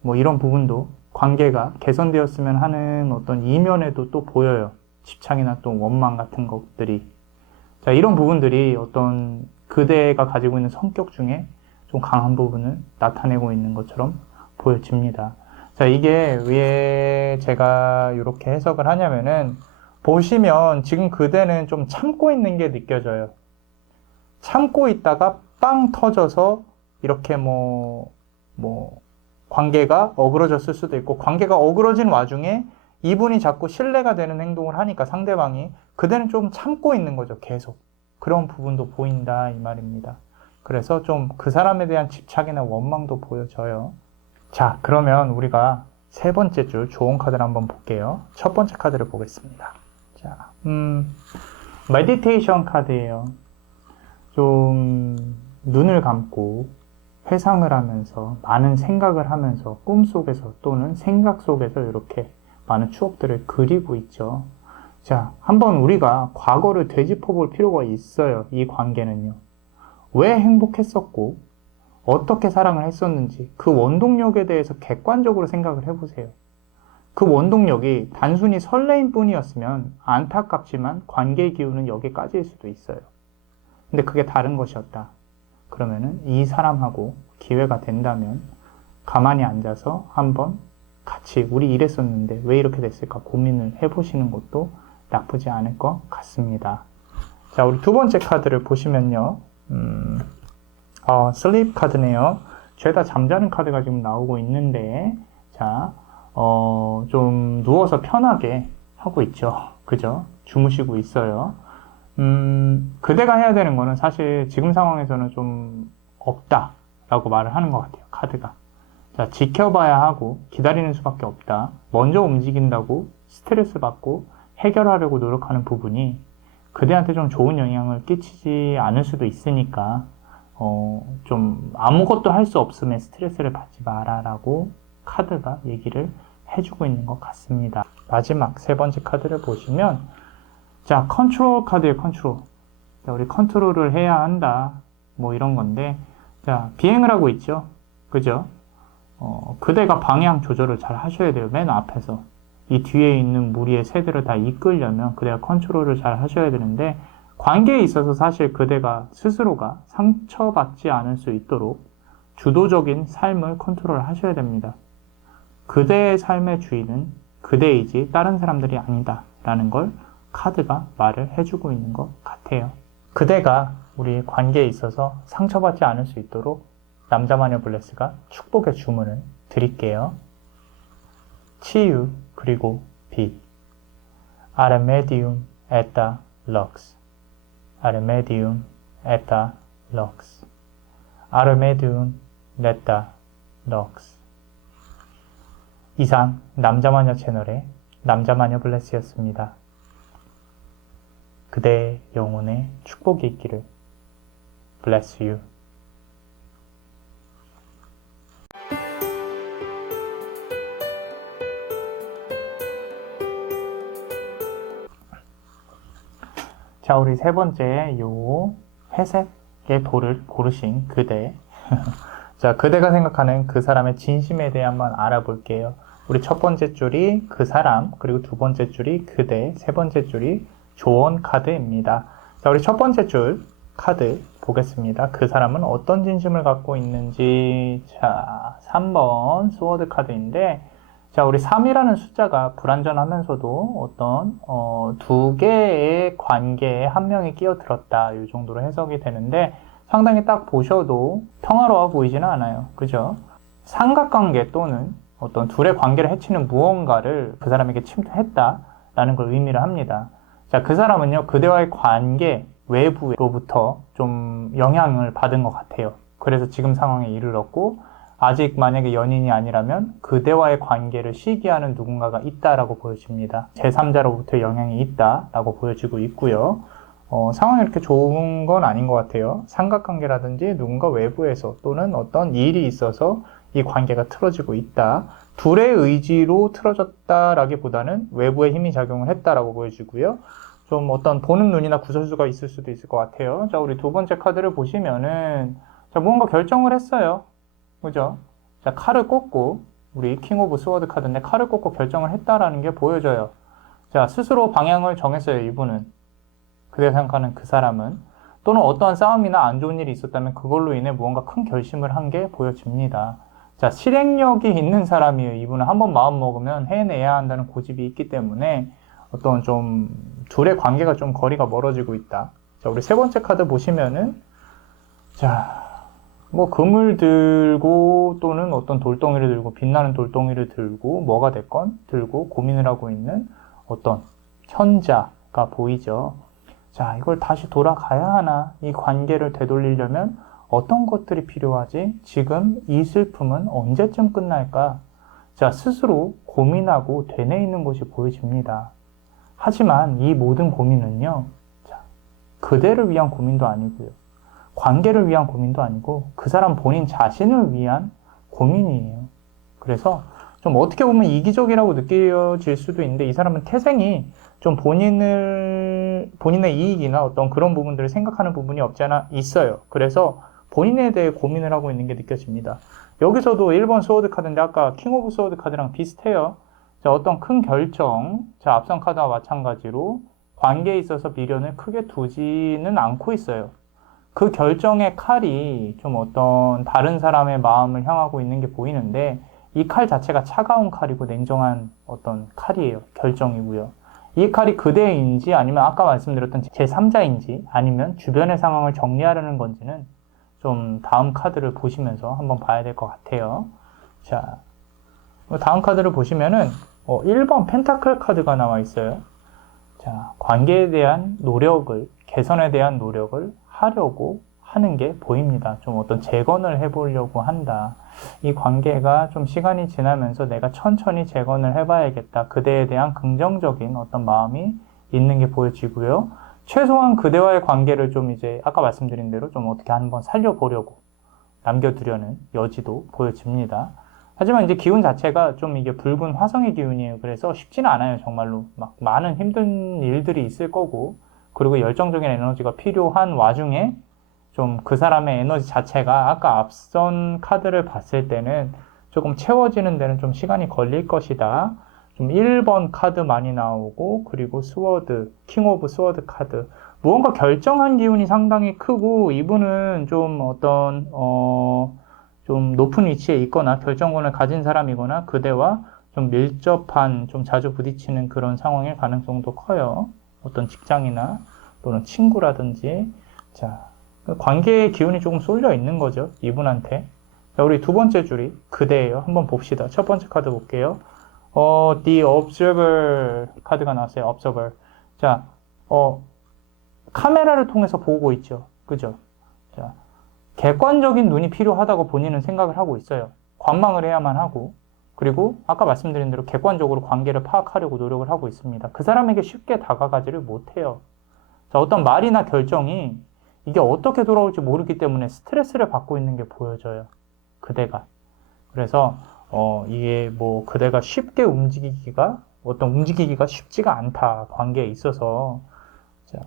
뭐 이런 부분도 관계가 개선되었으면 하는 어떤 이면에도 또 보여요. 집착이나 또 원망 같은 것들이. 자, 이런 부분들이 어떤 그대가 가지고 있는 성격 중에 좀 강한 부분을 나타내고 있는 것처럼 보여집니다. 자, 이게 왜 제가 이렇게 해석을 하냐면은, 보시면 지금 그대는 좀 참고 있는 게 느껴져요. 참고 있다가 빵 터져서 이렇게 관계가 어그러졌을 수도 있고, 관계가 어그러진 와중에 이분이 자꾸 신뢰가 되는 행동을 하니까 상대방이 그대는 좀 참고 있는 거죠. 계속. 그런 부분도 보인다 이 말입니다. 그래서 좀 그 사람에 대한 집착이나 원망도 보여져요. 자, 그러면 우리가 세 번째 줄 좋은 카드를 한번 볼게요. 첫 번째 카드를 보겠습니다. 자, 메디테이션 카드예요. 좀 눈을 감고 회상을 하면서 많은 생각을 하면서 꿈속에서 또는 생각 속에서 이렇게 많은 추억들을 그리고 있죠. 자, 한번 우리가 과거를 되짚어 볼 필요가 있어요. 이 관계는요. 왜 행복했었고 어떻게 사랑을 했었는지 그 원동력에 대해서 객관적으로 생각을 해보세요. 그 원동력이 단순히 설레임 뿐이었으면 안타깝지만 관계의 기운은 여기까지일 수도 있어요. 근데 그게 다른 것이었다. 그러면은 이 사람하고 기회가 된다면 가만히 앉아서 한번 같이 우리 이랬었는데 왜 이렇게 됐을까 고민을 해보시는 것도 나쁘지 않을 것 같습니다. 자, 우리 두 번째 카드를 보시면요. 슬립 카드네요. 죄다 잠자는 카드가 지금 나오고 있는데, 자, 좀 누워서 편하게 하고 있죠. 그죠? 주무시고 있어요. 그대가 해야 되는 거는 사실 지금 상황에서는 좀 없다라고 말을 하는 것 같아요. 카드가. 자, 지켜봐야 하고 기다리는 수밖에 없다. 먼저 움직인다고 스트레스 받고 해결하려고 노력하는 부분이 그대한테 좀 좋은 영향을 끼치지 않을 수도 있으니까 좀 아무것도 할 수 없음에 스트레스를 받지 마라라고 카드가 얘기를 해주고 있는 것 같습니다. 마지막 세 번째 카드를 보시면 자, 컨트롤 카드예요. 컨트롤. 자, 우리 컨트롤을 해야 한다. 뭐 이런 건데 자, 비행을 하고 있죠. 그죠? 그대가 방향 조절을 잘 하셔야 돼요. 맨 앞에서. 이 뒤에 있는 무리의 새들을 다 이끌려면 그대가 컨트롤을 잘 하셔야 되는데 관계에 있어서 사실 그대가 스스로가 상처받지 않을 수 있도록 주도적인 삶을 컨트롤 하셔야 됩니다. 그대의 삶의 주인은 그대이지 다른 사람들이 아니다 라는 걸 카드가 말을 해주고 있는 것 같아요. 그대가 우리 관계에 있어서 상처받지 않을 수 있도록 남자마녀 블레스가 축복의 주문을 드릴게요. 치유 그리고 빛. Aremedium eta lux. Aremedium eta lux. Aremedium eta lux. 이상 남자마녀 채널의 남자마녀 블레스였습니다. 그대의 영혼에 축복이 있기를. Bless you. 자, 우리 세 번째 요 회색의 돌을 고르신 그대. 자, 그대가 생각하는 그 사람의 진심에 대해 한번 알아볼게요. 우리 첫 번째 줄이 그 사람, 그리고 두 번째 줄이 그대, 세 번째 줄이 조언 카드입니다. 자, 우리 첫 번째 줄 카드 보겠습니다. 그 사람은 어떤 진심을 갖고 있는지. 자, 3번 스워드 카드인데, 자, 우리 3이라는 숫자가 불완전하면서도 어떤 두 개의 관계에 한 명이 끼어들었다 이 정도로 해석이 되는데 상당히 딱 보셔도 평화로워 보이지는 않아요. 그죠? 삼각관계 또는 어떤 둘의 관계를 해치는 무언가를 그 사람에게 침투했다라는 걸 의미를 합니다. 자, 그 사람은요, 그대와의 관계 외부로부터 좀 영향을 받은 것 같아요. 그래서 지금 상황에 이르렀고 아직 만약에 연인이 아니라면 그대와의 관계를 시기하는 누군가가 있다라고 보여집니다. 제3자로부터 영향이 있다라고 보여지고 있고요. 상황이 이렇게 좋은 건 아닌 것 같아요. 삼각관계라든지 누군가 외부에서 또는 어떤 일이 있어서 이 관계가 틀어지고 있다. 둘의 의지로 틀어졌다라기보다는 외부의 힘이 작용을 했다라고 보여지고요. 좀 어떤 보는 눈이나 구설수가 있을 수도 있을 것 같아요. 자, 우리 두 번째 카드를 보시면은 자, 무언가 결정을 했어요. 그죠? 자, 칼을 꽂고 우리 킹 오브 스워드 카드인데 칼을 꽂고 결정을 했다라는 게 보여져요. 자, 스스로 방향을 정했어요. 이분은. 그대가 생각하는 그 사람은. 또는 어떠한 싸움이나 안 좋은 일이 있었다면 그걸로 인해 무언가 큰 결심을 한 게 보여집니다. 자, 실행력이 있는 사람이에요. 이분은 한번 마음 먹으면 해내야 한다는 고집이 있기 때문에 어떤 좀 둘의 관계가 좀 거리가 멀어지고 있다. 자, 우리 세 번째 카드 보시면은 자, 뭐 금을 들고 또는 어떤 돌덩이를 들고 빛나는 돌덩이를 들고 뭐가 됐건 들고 고민을 하고 있는 어떤 현자가 보이죠. 자, 이걸 다시 돌아가야 하나? 이 관계를 되돌리려면 어떤 것들이 필요하지? 지금 이 슬픔은 언제쯤 끝날까? 자, 스스로 고민하고 되뇌이는 것이 보여집니다. 하지만 이 모든 고민은요, 자, 그대를 위한 고민도 아니고요. 관계를 위한 고민도 아니고 그 사람 본인 자신을 위한 고민이에요. 그래서 좀 어떻게 보면 이기적이라고 느껴질 수도 있는데 이 사람은 태생이 좀 본인의 이익이나 어떤 그런 부분들을 생각하는 부분이 없지 않아 있어요. 그래서 본인에 대해 고민을 하고 있는 게 느껴집니다. 여기서도 1번 소워드 카드인데 아까 킹 오브 소워드 카드랑 비슷해요. 자, 어떤 큰 결정, 자, 앞선 카드와 마찬가지로 관계에 있어서 미련을 크게 두지는 않고 있어요. 그 결정의 칼이 좀 어떤 다른 사람의 마음을 향하고 있는 게 보이는데 이 칼 자체가 차가운 칼이고 냉정한 어떤 칼이에요. 결정이고요. 이 칼이 그대인지 아니면 아까 말씀드렸던 제3자인지 아니면 주변의 상황을 정리하려는 건지는 좀 다음 카드를 보시면서 한번 봐야 될 것 같아요. 자, 다음 카드를 보시면은 1번 펜타클 카드가 나와 있어요. 자, 관계에 대한 노력을, 개선에 대한 노력을 하려고 하는 게 보입니다. 좀 어떤 재건을 해보려고 한다. 이 관계가 좀 시간이 지나면서 내가 천천히 재건을 해봐야겠다. 그대에 대한 긍정적인 어떤 마음이 있는 게 보여지고요. 최소한 그대와의 관계를 좀 이제 아까 말씀드린 대로 좀 어떻게 한번 살려보려고 남겨두려는 여지도 보여집니다. 하지만 이제 기운 자체가 좀 이게 붉은 화성의 기운이에요. 그래서 쉽지는 않아요. 정말로. 막 많은 힘든 일들이 있을 거고, 그리고 열정적인 에너지가 필요한 와중에 좀 그 사람의 에너지 자체가 아까 앞선 카드를 봤을 때는 조금 채워지는 데는 좀 시간이 걸릴 것이다. 좀 1번 카드 많이 나오고, 그리고 스워드, 킹 오브 스워드 카드. 무언가 결정한 기운이 상당히 크고, 이분은 좀 어떤, 좀 높은 위치에 있거나 결정권을 가진 사람이거나 그대와 좀 밀접한, 좀 자주 부딪히는 그런 상황일 가능성도 커요. 어떤 직장이나 또는 친구라든지. 자, 관계의 기운이 조금 쏠려 있는 거죠. 이분한테. 자, 우리 두 번째 줄이 그대예요. 한번 봅시다. 첫 번째 카드 볼게요. The Observer 카드가 나왔어요. Observer. 자, 카메라를 통해서 보고 있죠. 그죠? 자, 객관적인 눈이 필요하다고 본인은 생각을 하고 있어요. 관망을 해야만 하고, 그리고 아까 말씀드린 대로 객관적으로 관계를 파악하려고 노력을 하고 있습니다. 그 사람에게 쉽게 다가가지를 못해요. 자, 어떤 말이나 결정이 이게 어떻게 돌아올지 모르기 때문에 스트레스를 받고 있는 게 보여져요. 그대가. 그래서 이게 뭐 그대가 쉽게 움직이기가 쉽지가 않다. 관계에 있어서. 자,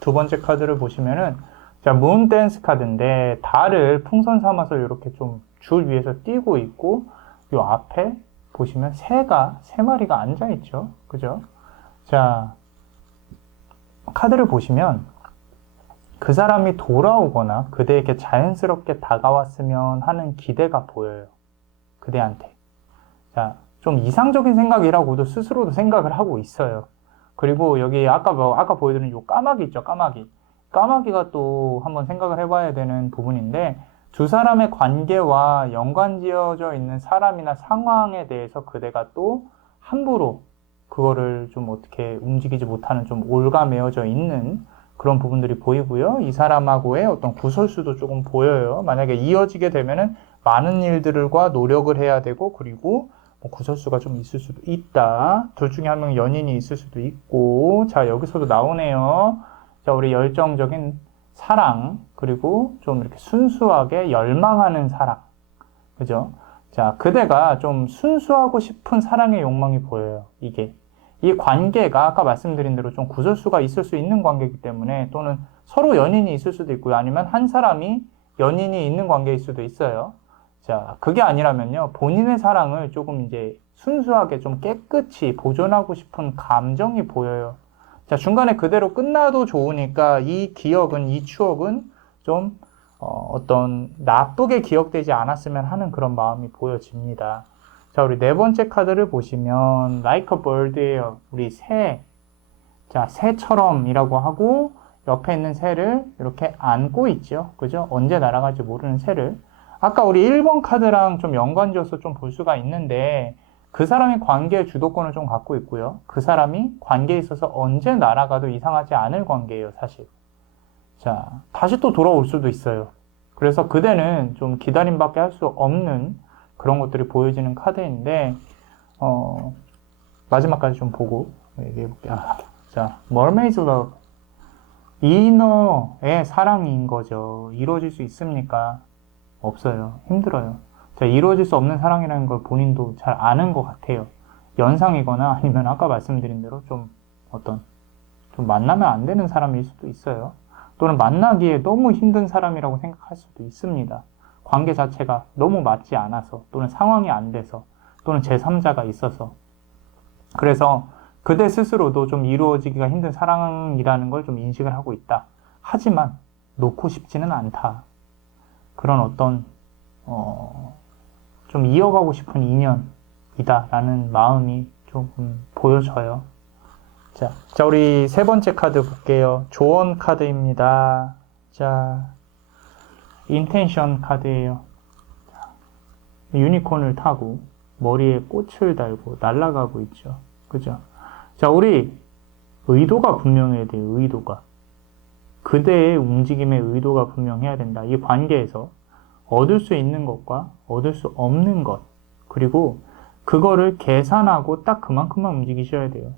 두 번째 카드를 보시면은 자, 문 댄스 카드인데 달을 풍선 삼아서 이렇게 좀 줄 위에서 띄고 있고 요 앞에 보시면 세 마리가 앉아 있죠. 그죠? 자, 카드를 보시면 그 사람이 돌아오거나 그대에게 자연스럽게 다가왔으면 하는 기대가 보여요. 그대한테. 자, 좀 이상적인 생각이라고도 스스로도 생각을 하고 있어요. 그리고 여기 아까 보여드린 요 까마귀 있죠, 까마귀. 까마귀가 또 한번 생각을 해봐야 되는 부분인데 두 사람의 관계와 연관지어져 있는 사람이나 상황에 대해서 그대가 또 함부로 그거를 좀 어떻게 움직이지 못하는 좀 올가매어져 있는 그런 부분들이 보이고요. 이 사람하고의 어떤 구설수도 조금 보여요. 만약에 이어지게 되면은 많은 일들과 노력을 해야 되고 그리고 뭐 구설수가 좀 있을 수도 있다. 둘 중에 한 명 연인이 있을 수도 있고. 자, 여기서도 나오네요. 자, 우리 열정적인 사랑, 그리고 좀 이렇게 순수하게 열망하는 사랑. 그죠? 자, 그대가 좀 순수하고 싶은 사랑의 욕망이 보여요. 이게. 이 관계가 아까 말씀드린 대로 좀 구설수가 있을 수 있는 관계이기 때문에 또는 서로 연인이 있을 수도 있고요. 아니면 한 사람이 연인이 있는 관계일 수도 있어요. 자, 그게 아니라면요. 본인의 사랑을 조금 이제 순수하게 좀 깨끗이 보존하고 싶은 감정이 보여요. 자, 중간에 그대로 끝나도 좋으니까 이 추억은 좀 어떤 나쁘게 기억되지 않았으면 하는 그런 마음이 보여집니다. 자, 우리 네 번째 카드를 보시면 like a bird예요. 우리 새. 자, 새처럼이라고 하고 옆에 있는 새를 이렇게 안고 있죠. 그죠? 언제 날아갈지 모르는 새를. 아까 우리 1번 카드랑 좀 연관지어서 좀 볼 수가 있는데 그 사람이 관계의 주도권을 좀 갖고 있고요. 그 사람이 관계에 있어서 언제 날아가도 이상하지 않을 관계예요, 사실. 자, 다시 또 돌아올 수도 있어요. 그래서 그대는 좀 기다림밖에 할 수 없는 그런 것들이 보여지는 카드인데, 마지막까지 좀 보고 얘기해 볼게요. 자, Mermaid's Love. 이너의 사랑인 거죠. 이루어질 수 있습니까? 없어요. 힘들어요. 자, 이루어질 수 없는 사랑이라는 걸 본인도 잘 아는 것 같아요. 연상이거나 아니면 아까 말씀드린 대로 좀 만나면 안 되는 사람일 수도 있어요. 또는 만나기에 너무 힘든 사람이라고 생각할 수도 있습니다. 관계 자체가 너무 맞지 않아서 또는 상황이 안 돼서 또는 제3자가 있어서 그래서 그대 스스로도 좀 이루어지기가 힘든 사랑이라는 걸 좀 인식을 하고 있다. 하지만 놓고 싶지는 않다. 그런 어떤 좀 이어가고 싶은 인연이다라는 마음이 조금 보여져요. 자, 우리 세 번째 카드 볼게요. 조언 카드입니다. 자, 인텐션 카드예요. 유니콘을 타고 머리에 꽃을 달고 날아가고 있죠. 그죠? 자, 우리 의도가 분명해야 돼요. 의도가. 그대의 움직임의 의도가 분명해야 된다. 이 관계에서 얻을 수 있는 것과 얻을 수 없는 것, 그리고 그거를 계산하고 딱 그만큼만 움직이셔야 돼요.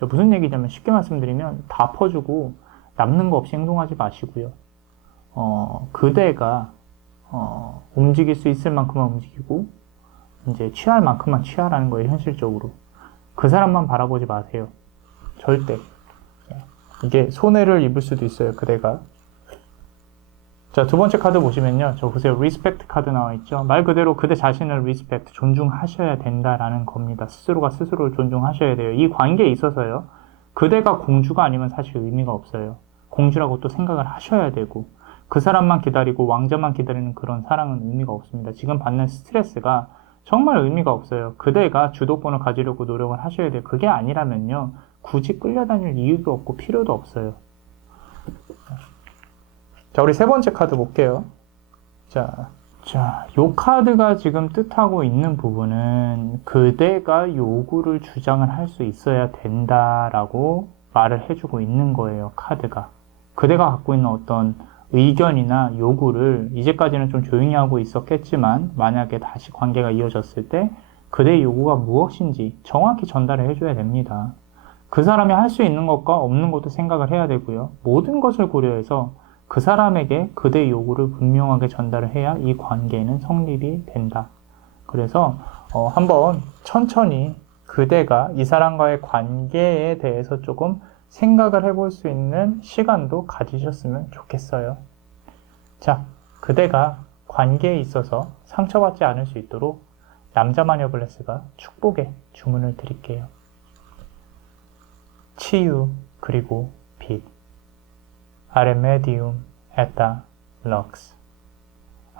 무슨 얘기냐면 쉽게 말씀드리면 다 퍼주고 남는 거 없이 행동하지 마시고요. 그대가 움직일 수 있을 만큼만 움직이고 이제 취할 만큼만 취하라는 거예요. 현실적으로. 그 사람만 바라보지 마세요. 절대. 이게 손해를 입을 수도 있어요. 그대가. 자, 두 번째 카드 보시면요. 저 보세요. 리스펙트 카드 나와 있죠. 말 그대로 그대 자신을 리스펙트, 존중하셔야 된다라는 겁니다. 스스로가 스스로를 존중하셔야 돼요. 이 관계에 있어서요. 그대가 공주가 아니면 사실 의미가 없어요. 공주라고 또 생각을 하셔야 되고 그 사람만 기다리고 왕자만 기다리는 그런 사랑은 의미가 없습니다. 지금 받는 스트레스가 정말 의미가 없어요. 그대가 주도권을 가지려고 노력을 하셔야 돼요. 그게 아니라면요. 굳이 끌려다닐 이유도 없고 필요도 없어요. 자, 우리 세 번째 카드 볼게요. 자, 요 카드가 지금 뜻하고 있는 부분은 그대가 요구를 주장을 할 수 있어야 된다라고 말을 해주고 있는 거예요, 카드가. 그대가 갖고 있는 어떤 의견이나 요구를 이제까지는 좀 조용히 하고 있었겠지만 만약에 다시 관계가 이어졌을 때 그대의 요구가 무엇인지 정확히 전달을 해줘야 됩니다. 그 사람이 할 수 있는 것과 없는 것도 생각을 해야 되고요. 모든 것을 고려해서 그 사람에게 그대의 요구를 분명하게 전달을 해야 이 관계는 성립이 된다. 그래서 한번 천천히 그대가 이 사람과의 관계에 대해서 조금 생각을 해볼 수 있는 시간도 가지셨으면 좋겠어요. 자, 그대가 관계에 있어서 상처받지 않을 수 있도록 남자 마녀 블레스가 축복의 주문을 드릴게요. 치유 그리고 빛. Aremedium eta lux.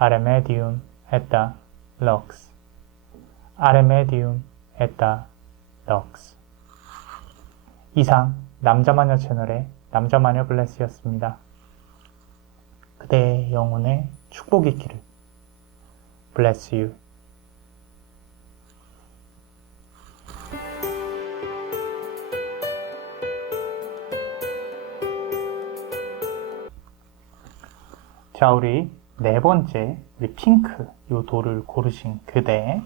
Aremedium eta lux. Aremedium eta lux. 이상 남자마녀 채널의 남자마녀 블레스였습니다. 그대의 영혼에 축복이 있기를. Bless you. 자, 우리 네 번째, 우리 핑크, 요 돌을 고르신 그대.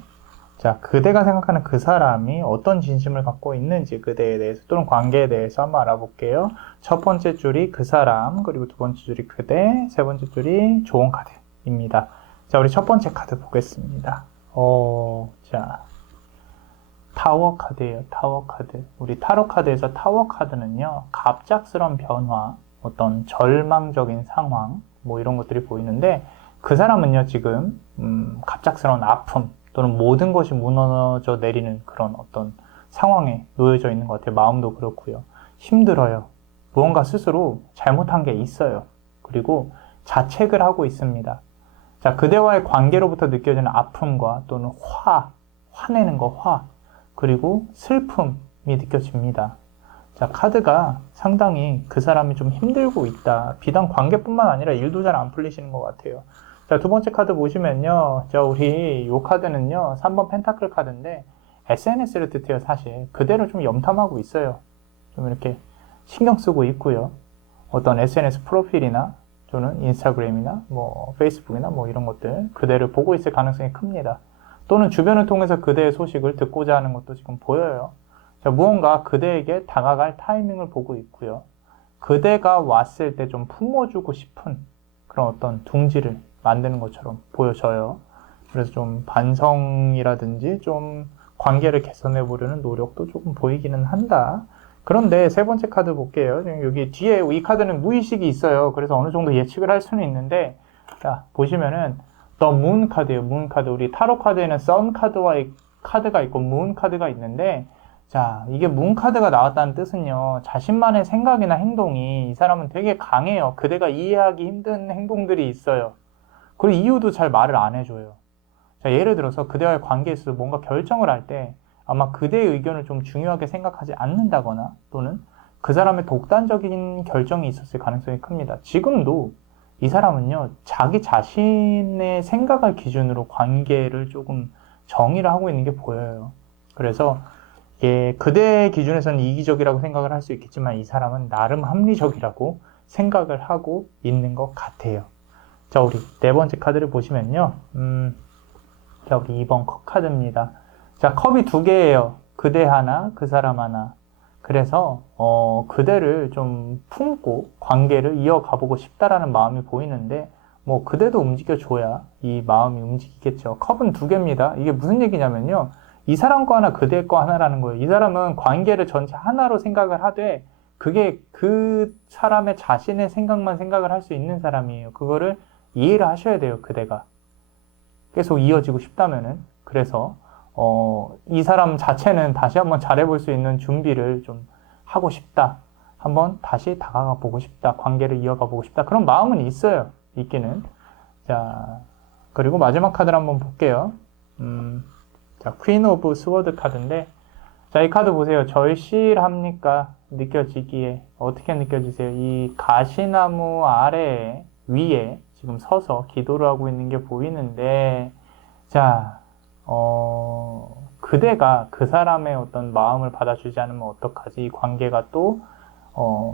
자, 그대가 생각하는 그 사람이 어떤 진심을 갖고 있는지 그대에 대해서 또는 관계에 대해서 한번 알아볼게요. 첫 번째 줄이 그 사람, 그리고 두 번째 줄이 그대, 세 번째 줄이 좋은 카드입니다. 자, 우리 첫 번째 카드 보겠습니다. 자, 타워 카드예요. 타워 카드. 우리 타로 카드에서 타워 카드는요, 갑작스러운 변화, 어떤 절망적인 상황, 뭐 이런 것들이 보이는데 그 사람은요 지금 갑작스러운 아픔 또는 모든 것이 무너져 내리는 그런 어떤 상황에 놓여져 있는 것 같아요. 마음도 그렇고요. 힘들어요. 무언가 스스로 잘못한 게 있어요. 그리고 자책을 하고 있습니다. 자, 그대와의 관계로부터 느껴지는 아픔과 또는 화내는 거, 그리고 슬픔이 느껴집니다. 자, 카드가 상당히 그 사람이 좀 힘들고 있다. 비단 관계뿐만 아니라 일도 잘 안 풀리시는 것 같아요. 자, 두 번째 카드 보시면요. 자, 우리 요 카드는요. 3번 펜타클 카드인데 SNS를 뜻해요, 사실. 그대로 좀 염탐하고 있어요. 좀 이렇게 신경 쓰고 있고요. 어떤 SNS 프로필이나 또는 인스타그램이나 뭐 페이스북이나 뭐 이런 것들 그대를 보고 있을 가능성이 큽니다. 또는 주변을 통해서 그대의 소식을 듣고자 하는 것도 지금 보여요. 자, 무언가 그대에게 다가갈 타이밍을 보고 있고요. 그대가 왔을 때 좀 품어주고 싶은 그런 어떤 둥지를 만드는 것처럼 보여져요. 그래서 좀 반성이라든지 좀 관계를 개선해 보려는 노력도 조금 보이기는 한다. 그런데 세 번째 카드 볼게요. 여기 뒤에 이 카드는 무의식이 있어요. 그래서 어느 정도 예측을 할 수는 있는데, 자, 보시면은 The Moon 카드예요. Moon 카드. 우리 타로 카드에는 Sun 카드가 있고 Moon 카드가 있는데, 자, 이게 Moon 카드가 나왔다는 뜻은요. 자신만의 생각이나 행동이 이 사람은 되게 강해요. 그대가 이해하기 힘든 행동들이 있어요. 그리고 이유도 잘 말을 안 해줘요. 자, 예를 들어서 그대와의 관계에 있어서 뭔가 결정을 할 때 아마 그대의 의견을 좀 중요하게 생각하지 않는다거나 또는 그 사람의 독단적인 결정이 있었을 가능성이 큽니다. 지금도 이 사람은요, 자기 자신의 생각을 기준으로 관계를 조금 정의를 하고 있는 게 보여요. 그래서 그대의 기준에서는 이기적이라고 생각을 할 수 있겠지만 이 사람은 나름 합리적이라고 생각을 하고 있는 것 같아요. 자, 우리 네 번째 카드를 보시면요. 자, 우리 2번 컵 카드입니다. 자, 컵이 두 개예요. 그대 하나, 그 사람 하나. 그래서 그대를 좀 품고 관계를 이어가보고 싶다라는 마음이 보이는데 뭐 그대도 움직여줘야 이 마음이 움직이겠죠. 컵은 두 개입니다. 이게 무슨 얘기냐면요. 이 사람 거 하나, 그대 거 하나라는 거예요. 이 사람은 관계를 전체 하나로 생각을 하되 그게 그 사람의 자신의 생각만 생각을 할 수 있는 사람이에요. 그거를 이해를 하셔야 돼요. 그대가. 계속 이어지고 싶다면은. 그래서 이 사람 자체는 다시 한번 잘해볼 수 있는 준비를 좀 하고 싶다. 한번 다시 다가가 보고 싶다. 관계를 이어가 보고 싶다. 그런 마음은 있어요. 있기는. 자, 그리고 마지막 카드를 한번 볼게요. 자, 퀸 오브 스워드 카드인데, 자, 이 카드 보세요. 절실합니까? 느껴지기에. 어떻게 느껴지세요? 이 가시나무 아래 위에 지금 서서 기도를 하고 있는 게 보이는데, 자, 그대가 그 사람의 어떤 마음을 받아주지 않으면 어떡하지? 이 관계가 또,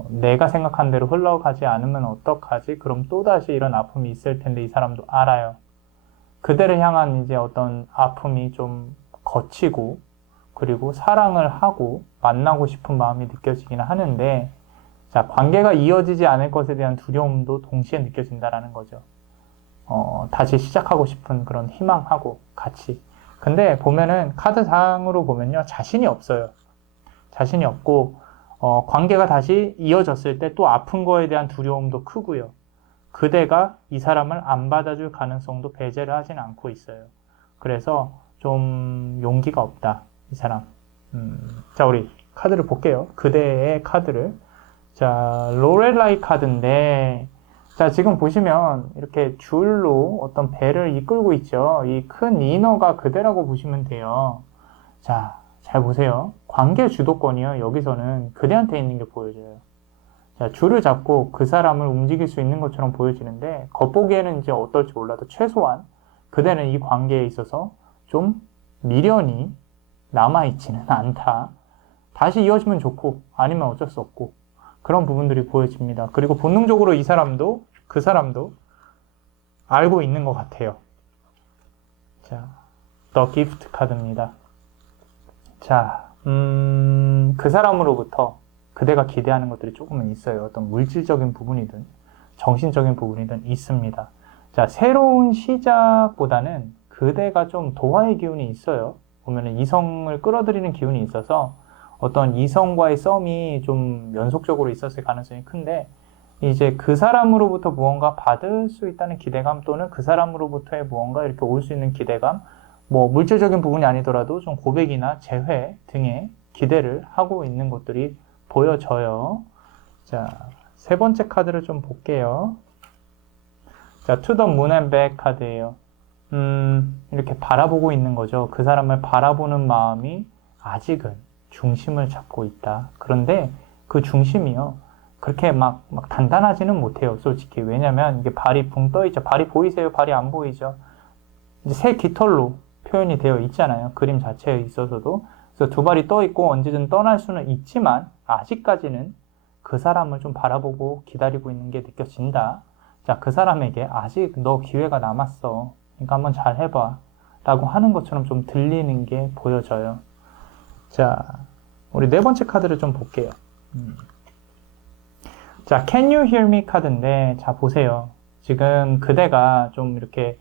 내가 생각한 대로 흘러가지 않으면 어떡하지? 그럼 또다시 이런 아픔이 있을 텐데 이 사람도 알아요. 그대를 향한 이제 어떤 아픔이 좀 거치고, 그리고 사랑을 하고 만나고 싶은 마음이 느껴지기는 하는데, 자, 관계가 이어지지 않을 것에 대한 두려움도 동시에 느껴진다라는 거죠. 다시 시작하고 싶은 그런 희망하고 같이. 근데 보면은 카드상으로 보면요. 자신이 없어요. 자신이 없고 관계가 다시 이어졌을 때 또 아픈 거에 대한 두려움도 크고요. 그대가 이 사람을 안 받아줄 가능성도 배제를 하진 않고 있어요. 그래서 좀 용기가 없다. 이 사람. 자, 우리 카드를 볼게요. 그대의 카드를. 자, 로렐라이 카드인데, 자, 지금 보시면 이렇게 줄로 어떤 배를 이끌고 있죠. 이 큰 인어가 그대라고 보시면 돼요. 자, 잘 보세요. 관계 주도권이요. 여기서는 그대한테 있는 게 보여져요. 자, 줄을 잡고 그 사람을 움직일 수 있는 것처럼 보여지는데, 겉보기에는 이제 어떨지 몰라도 최소한 그대는 이 관계에 있어서 좀 미련이 남아있지는 않다. 다시 이어지면 좋고, 아니면 어쩔 수 없고, 그런 부분들이 보여집니다. 그리고 본능적으로 이 사람도 그 사람도 알고 있는 것 같아요. 자, The Gift 카드입니다. 자, 그 사람으로부터 그대가 기대하는 것들이 조금은 있어요. 어떤 물질적인 부분이든 정신적인 부분이든 있습니다. 자, 새로운 시작보다는 그대가 좀 도화의 기운이 있어요. 보면은 이성을 끌어들이는 기운이 있어서 어떤 이성과의 썸이 좀 연속적으로 있었을 가능성이 큰데, 이제 그 사람으로부터 무언가 받을 수 있다는 기대감 또는 그 사람으로부터의 무언가 이렇게 올 수 있는 기대감, 뭐 물질적인 부분이 아니더라도 좀 고백이나 재회 등의 기대를 하고 있는 것들이 보여져요. 자, 세 번째 카드를 좀 볼게요. 자, To the Moon and Back 카드예요. 이렇게 바라보고 있는 거죠. 그 사람을 바라보는 마음이 아직은 중심을 잡고 있다. 그런데 그 중심이요. 그렇게 막 단단하지는 못해요, 솔직히. 왜냐면 이게 발이 붕 떠있죠. 발이 보이세요? 발이 안 보이죠? 이제 새 깃털로 표현이 되어 있잖아요. 그림 자체에 있어서도. 그래서 두 발이 떠있고 언제든 떠날 수는 있지만, 아직까지는 그 사람을 좀 바라보고 기다리고 있는 게 느껴진다. 자, 그 사람에게 아직 너 기회가 남았어. 그러니까 한번 잘 해봐. 라고 하는 것처럼 좀 들리는 게 보여져요. 자, 우리 네 번째 카드를 좀 볼게요. 자, Can you hear me 카드인데, 자, 보세요. 지금 그대가 좀 이렇게,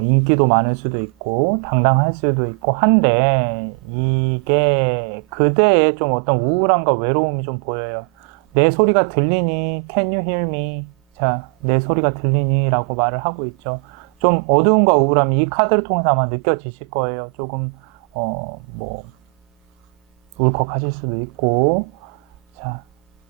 인기도 많을 수도 있고, 당당할 수도 있고 한데, 이게 그대의 좀 어떤 우울함과 외로움이 좀 보여요. 내 소리가 들리니? Can you hear me? 자, 내 소리가 들리니? 라고 말을 하고 있죠. 좀 어두움과 우울함이 이 카드를 통해서 아마 느껴지실 거예요. 조금, 울컥하실 수도 있고. 자,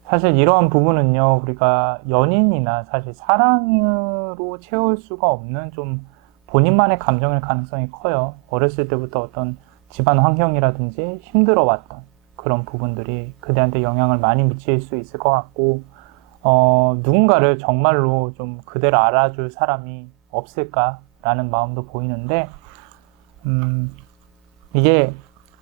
사실 이러한 부분은요, 우리가 연인이나 사실 사랑으로 채울 수가 없는 좀 본인만의 감정일 가능성이 커요. 어렸을 때부터 어떤 집안 환경이라든지 힘들어 왔던 그런 부분들이 그대한테 영향을 많이 미칠 수 있을 것 같고, 누군가를 정말로 좀 그대를 알아줄 사람이 없을까라는 마음도 보이는데, 이게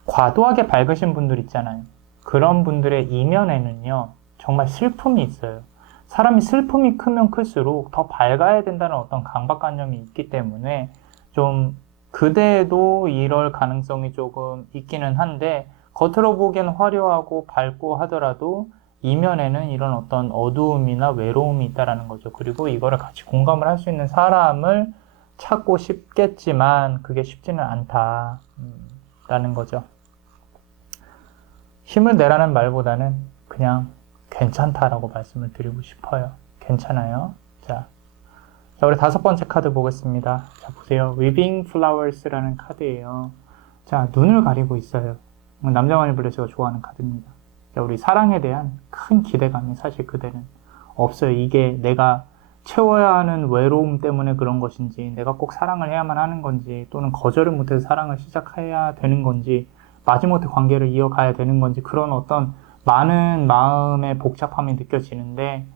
과도하게 밝으신 분들 있잖아요. 그런 분들의 이면에는요, 정말 슬픔이 있어요. 사람이 슬픔이 크면 클수록 더 밝아야 된다는 어떤 강박관념이 있기 때문에 좀 그대도 이럴 가능성이 조금 있기는 한데, 겉으로 보기엔 화려하고 밝고 하더라도 이면에는 이런 어떤 어두움이나 외로움이 있다라는 거죠. 그리고 이거를 같이 공감을 할 수 있는 사람을 찾고 싶겠지만 그게 쉽지는 않다라는 거죠. 힘을 내라는 말보다는 그냥 괜찮다라고 말씀을 드리고 싶어요. 괜찮아요. 자, 우리 다섯 번째 카드 보겠습니다. 자, 보세요. Weeping Flowers라는 카드예요. 자, 눈을 가리고 있어요. 남자만이 블레 제가 좋아하는 카드입니다. 자, 우리 사랑에 대한 큰 기대감이 사실 그대는 없어요. 이게 내가 채워야 하는 외로움 때문에 그런 것인지, 내가 꼭 사랑을 해야만 하는 건지, 또는 거절을 못해서 사랑을 시작해야 되는 건지, 마지못해 관계를 이어가야 되는 건지, 그런 어떤 많은 마음의 복잡함이 느껴지는데,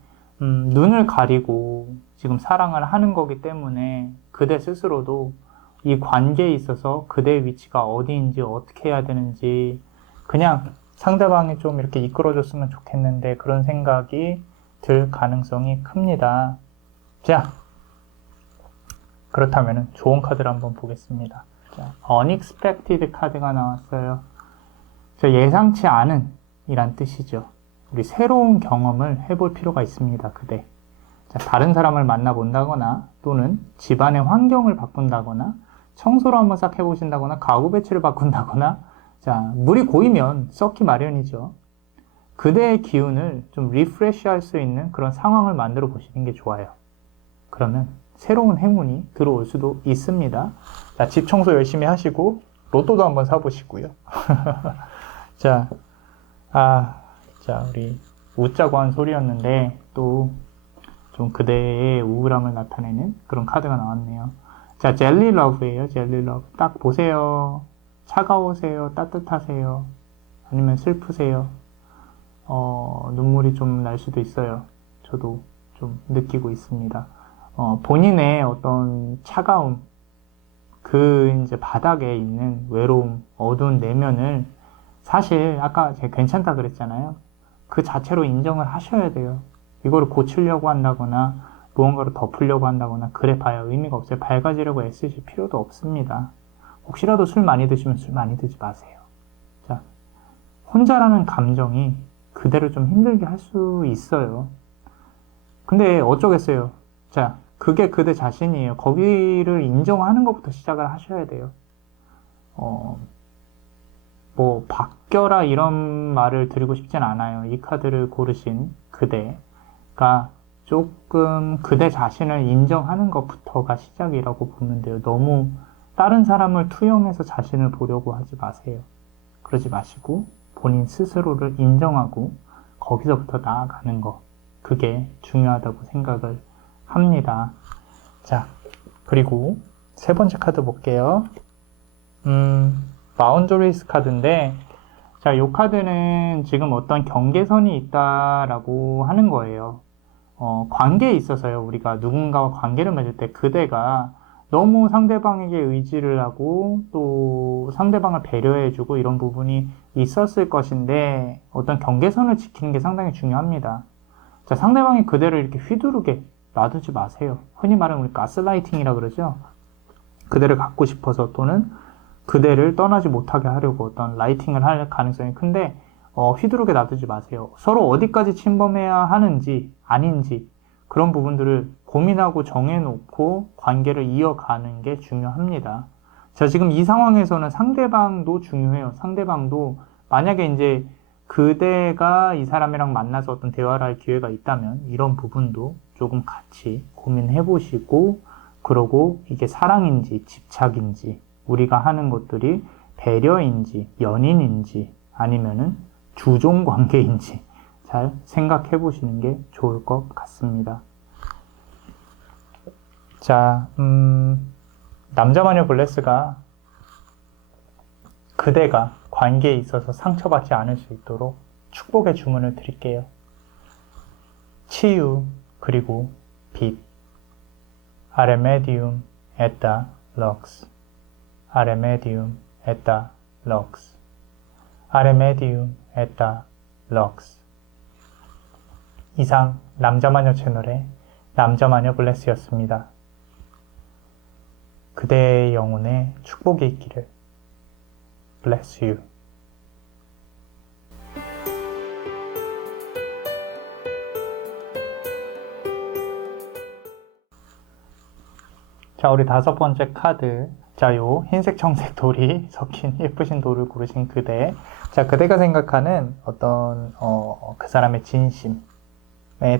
눈을 가리고 지금 사랑을 하는 거기 때문에 그대 스스로도 이 관계에 있어서 그대의 위치가 어디인지 어떻게 해야 되는지 그냥 상대방이 좀 이렇게 이끌어줬으면 좋겠는데 그런 생각이 들 가능성이 큽니다. 자, 그렇다면 좋은 카드를 한번 보겠습니다. 자, Unexpected 카드가 나왔어요. 자, 예상치 않은 이란 뜻이죠. 우리 새로운 경험을 해볼 필요가 있습니다. 그대. 자, 다른 사람을 만나본다거나 또는 집안의 환경을 바꾼다거나 청소를 한번 싹 해보신다거나 가구 배치를 바꾼다거나 자, 물이 고이면 썩기 마련이죠. 그대의 기운을 좀 리프레시 할 수 있는 그런 상황을 만들어 보시는 게 좋아요. 그러면 새로운 행운이 들어올 수도 있습니다. 자, 집 청소 열심히 하시고 로또도 한번 사보시고요. 자, 우리 웃자고 한 소리였는데 또 좀 그대의 우울함을 나타내는 그런 카드가 나왔네요. 자, 젤리 러브예요. 젤리 러브. 딱 보세요. 차가우세요? 따뜻하세요? 아니면 슬프세요? 눈물이 좀 날 수도 있어요. 저도 좀 느끼고 있습니다. 본인의 어떤 차가움, 이제 바닥에 있는 외로움, 어두운 내면을 사실 아까 제가 괜찮다 그랬잖아요. 그 자체로 인정을 하셔야 돼요. 이거를 고치려고 한다거나 무언가로 덮으려고 한다거나 그래 봐야 의미가 없어요. 밝아지려고 애쓰실 필요도 없습니다. 혹시라도 술 많이 드시면 술 많이 드지 마세요. 자, 혼자라는 감정이 그대를 좀 힘들게 할 수 있어요. 근데 어쩌겠어요. 자, 그게 그대 자신이에요. 거기를 인정하는 것부터 시작을 하셔야 돼요. 바뀌어라 이런 말을 드리고 싶진 않아요. 이 카드를 고르신 그대가 조금 그대 자신을 인정하는 것부터가 시작이라고 보면 돼요. 너무 다른 사람을 투영해서 자신을 보려고 하지 마세요. 그러지 마시고 본인 스스로를 인정하고 거기서부터 나아가는 거, 그게 중요하다고 생각을 합니다. 자, 그리고 세 번째 카드 볼게요. 바운더리스 카드인데, 자, 요 카드는 지금 어떤 경계선이 있다라고 하는 거예요. 관계에 있어서요. 우리가 누군가와 관계를 맺을 때 그대가 너무 상대방에게 의지를 하고 또 상대방을 배려해주고 이런 부분이 있었을 것인데 어떤 경계선을 지키는 게 상당히 중요합니다. 자, 상대방이 그대를 이렇게 휘두르게 놔두지 마세요. 흔히 말하는 우리 가스라이팅이라 그러죠. 그대를 갖고 싶어서 또는 그대를 떠나지 못하게 하려고 어떤 라이팅을 할 가능성이 큰데 휘두르게 놔두지 마세요. 서로 어디까지 침범해야 하는지 아닌지 그런 부분들을 고민하고 정해놓고 관계를 이어가는 게 중요합니다. 자, 지금 이 상황에서는 상대방도 중요해요. 상대방도 만약에 이제 그대가 이 사람이랑 만나서 어떤 대화를 할 기회가 있다면 이런 부분도 조금 같이 고민해 보시고 그러고 이게 사랑인지 집착인지 우리가 하는 것들이 배려인지 연인인지 아니면은 주종 관계인지 잘 생각해 보시는 게 좋을 것 같습니다. 자, 남자마녀 블레스가 그대가 관계에 있어서 상처받지 않을 수 있도록 축복의 주문을 드릴게요. 치유 그리고 빛 아레메디움 에타 럭스 아레메디움 에타 럭스 아레메디움 에타 럭스. 이상 남자마녀 채널의 남자마녀 블레스였습니다. 그대의 영혼에 축복이 있기를. Bless you. 자, 우리 5번째 카드. 자, 요 흰색, 청색 돌이 섞인 예쁘신 돌을 고르신 그대. 자, 그대가 생각하는 어떤 그 사람의 진심에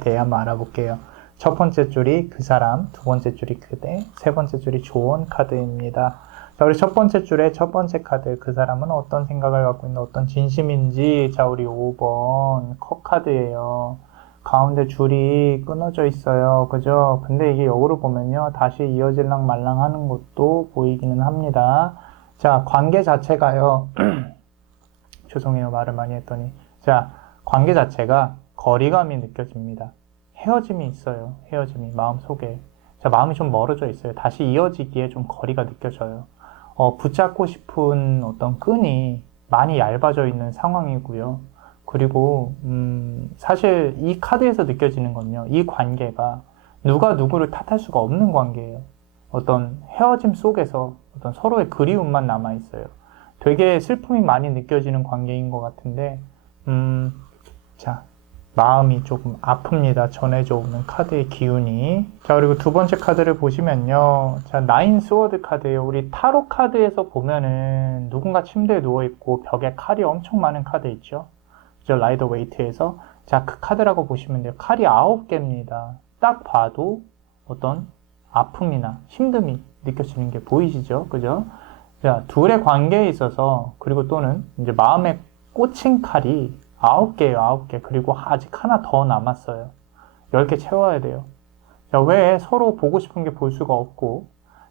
대해 한번 알아볼게요. 첫 번째 줄이 그 사람, 두 번째 줄이 그대, 세 번째 줄이 조언 카드입니다. 자, 우리 첫 번째 줄의 첫 번째 카드, 그 사람은 어떤 생각을 갖고 있는 어떤 진심인지. 자, 우리 5번 컵 카드예요. 가운데 줄이 끊어져 있어요. 그죠? 근데 이게 역으로 보면요, 다시 이어질랑 말랑 하는 것도 보이기는 합니다. 자, 관계 자체가요, 죄송해요, 말을 많이 했더니. 자, 관계 자체가 거리감이 느껴집니다. 헤어짐이 있어요. 헤어짐이 마음속에. 자, 마음이 좀 멀어져 있어요. 다시 이어지기에 좀 거리가 느껴져요. 붙잡고 싶은 어떤 끈이 많이 얇아져 있는 상황이고요. 그리고 사실 이 카드에서 느껴지는 건요, 이 관계가 누가 누구를 탓할 수가 없는 관계예요. 어떤 헤어짐 속에서 어떤 서로의 그리움만 남아있어요. 되게 슬픔이 많이 느껴지는 관계인 것 같은데 자, 마음이 조금 아픕니다. 전해져 오는 카드의 기운이. 자, 그리고 두 번째 카드를 보시면요. 자, 나인 스워드 카드예요. 우리 타로 카드에서 보면은 누군가 침대에 누워있고 벽에 칼이 엄청 많은 카드 있죠. 저 라이더 웨이트에서. 자, 그 카드라고 보시면 돼요. 칼이 9개입니다. 딱 봐도 어떤 아픔이나 힘듦이 느껴지는 게 보이시죠? 그죠? 자, 둘의 관계에 있어서, 그리고 또는 이제 마음에 꽂힌 칼이 9개예요, 9개. 그리고 아직 하나 더 남았어요. 10개 채워야 돼요. 자, 왜 서로 보고 싶은 게 볼 수가 없고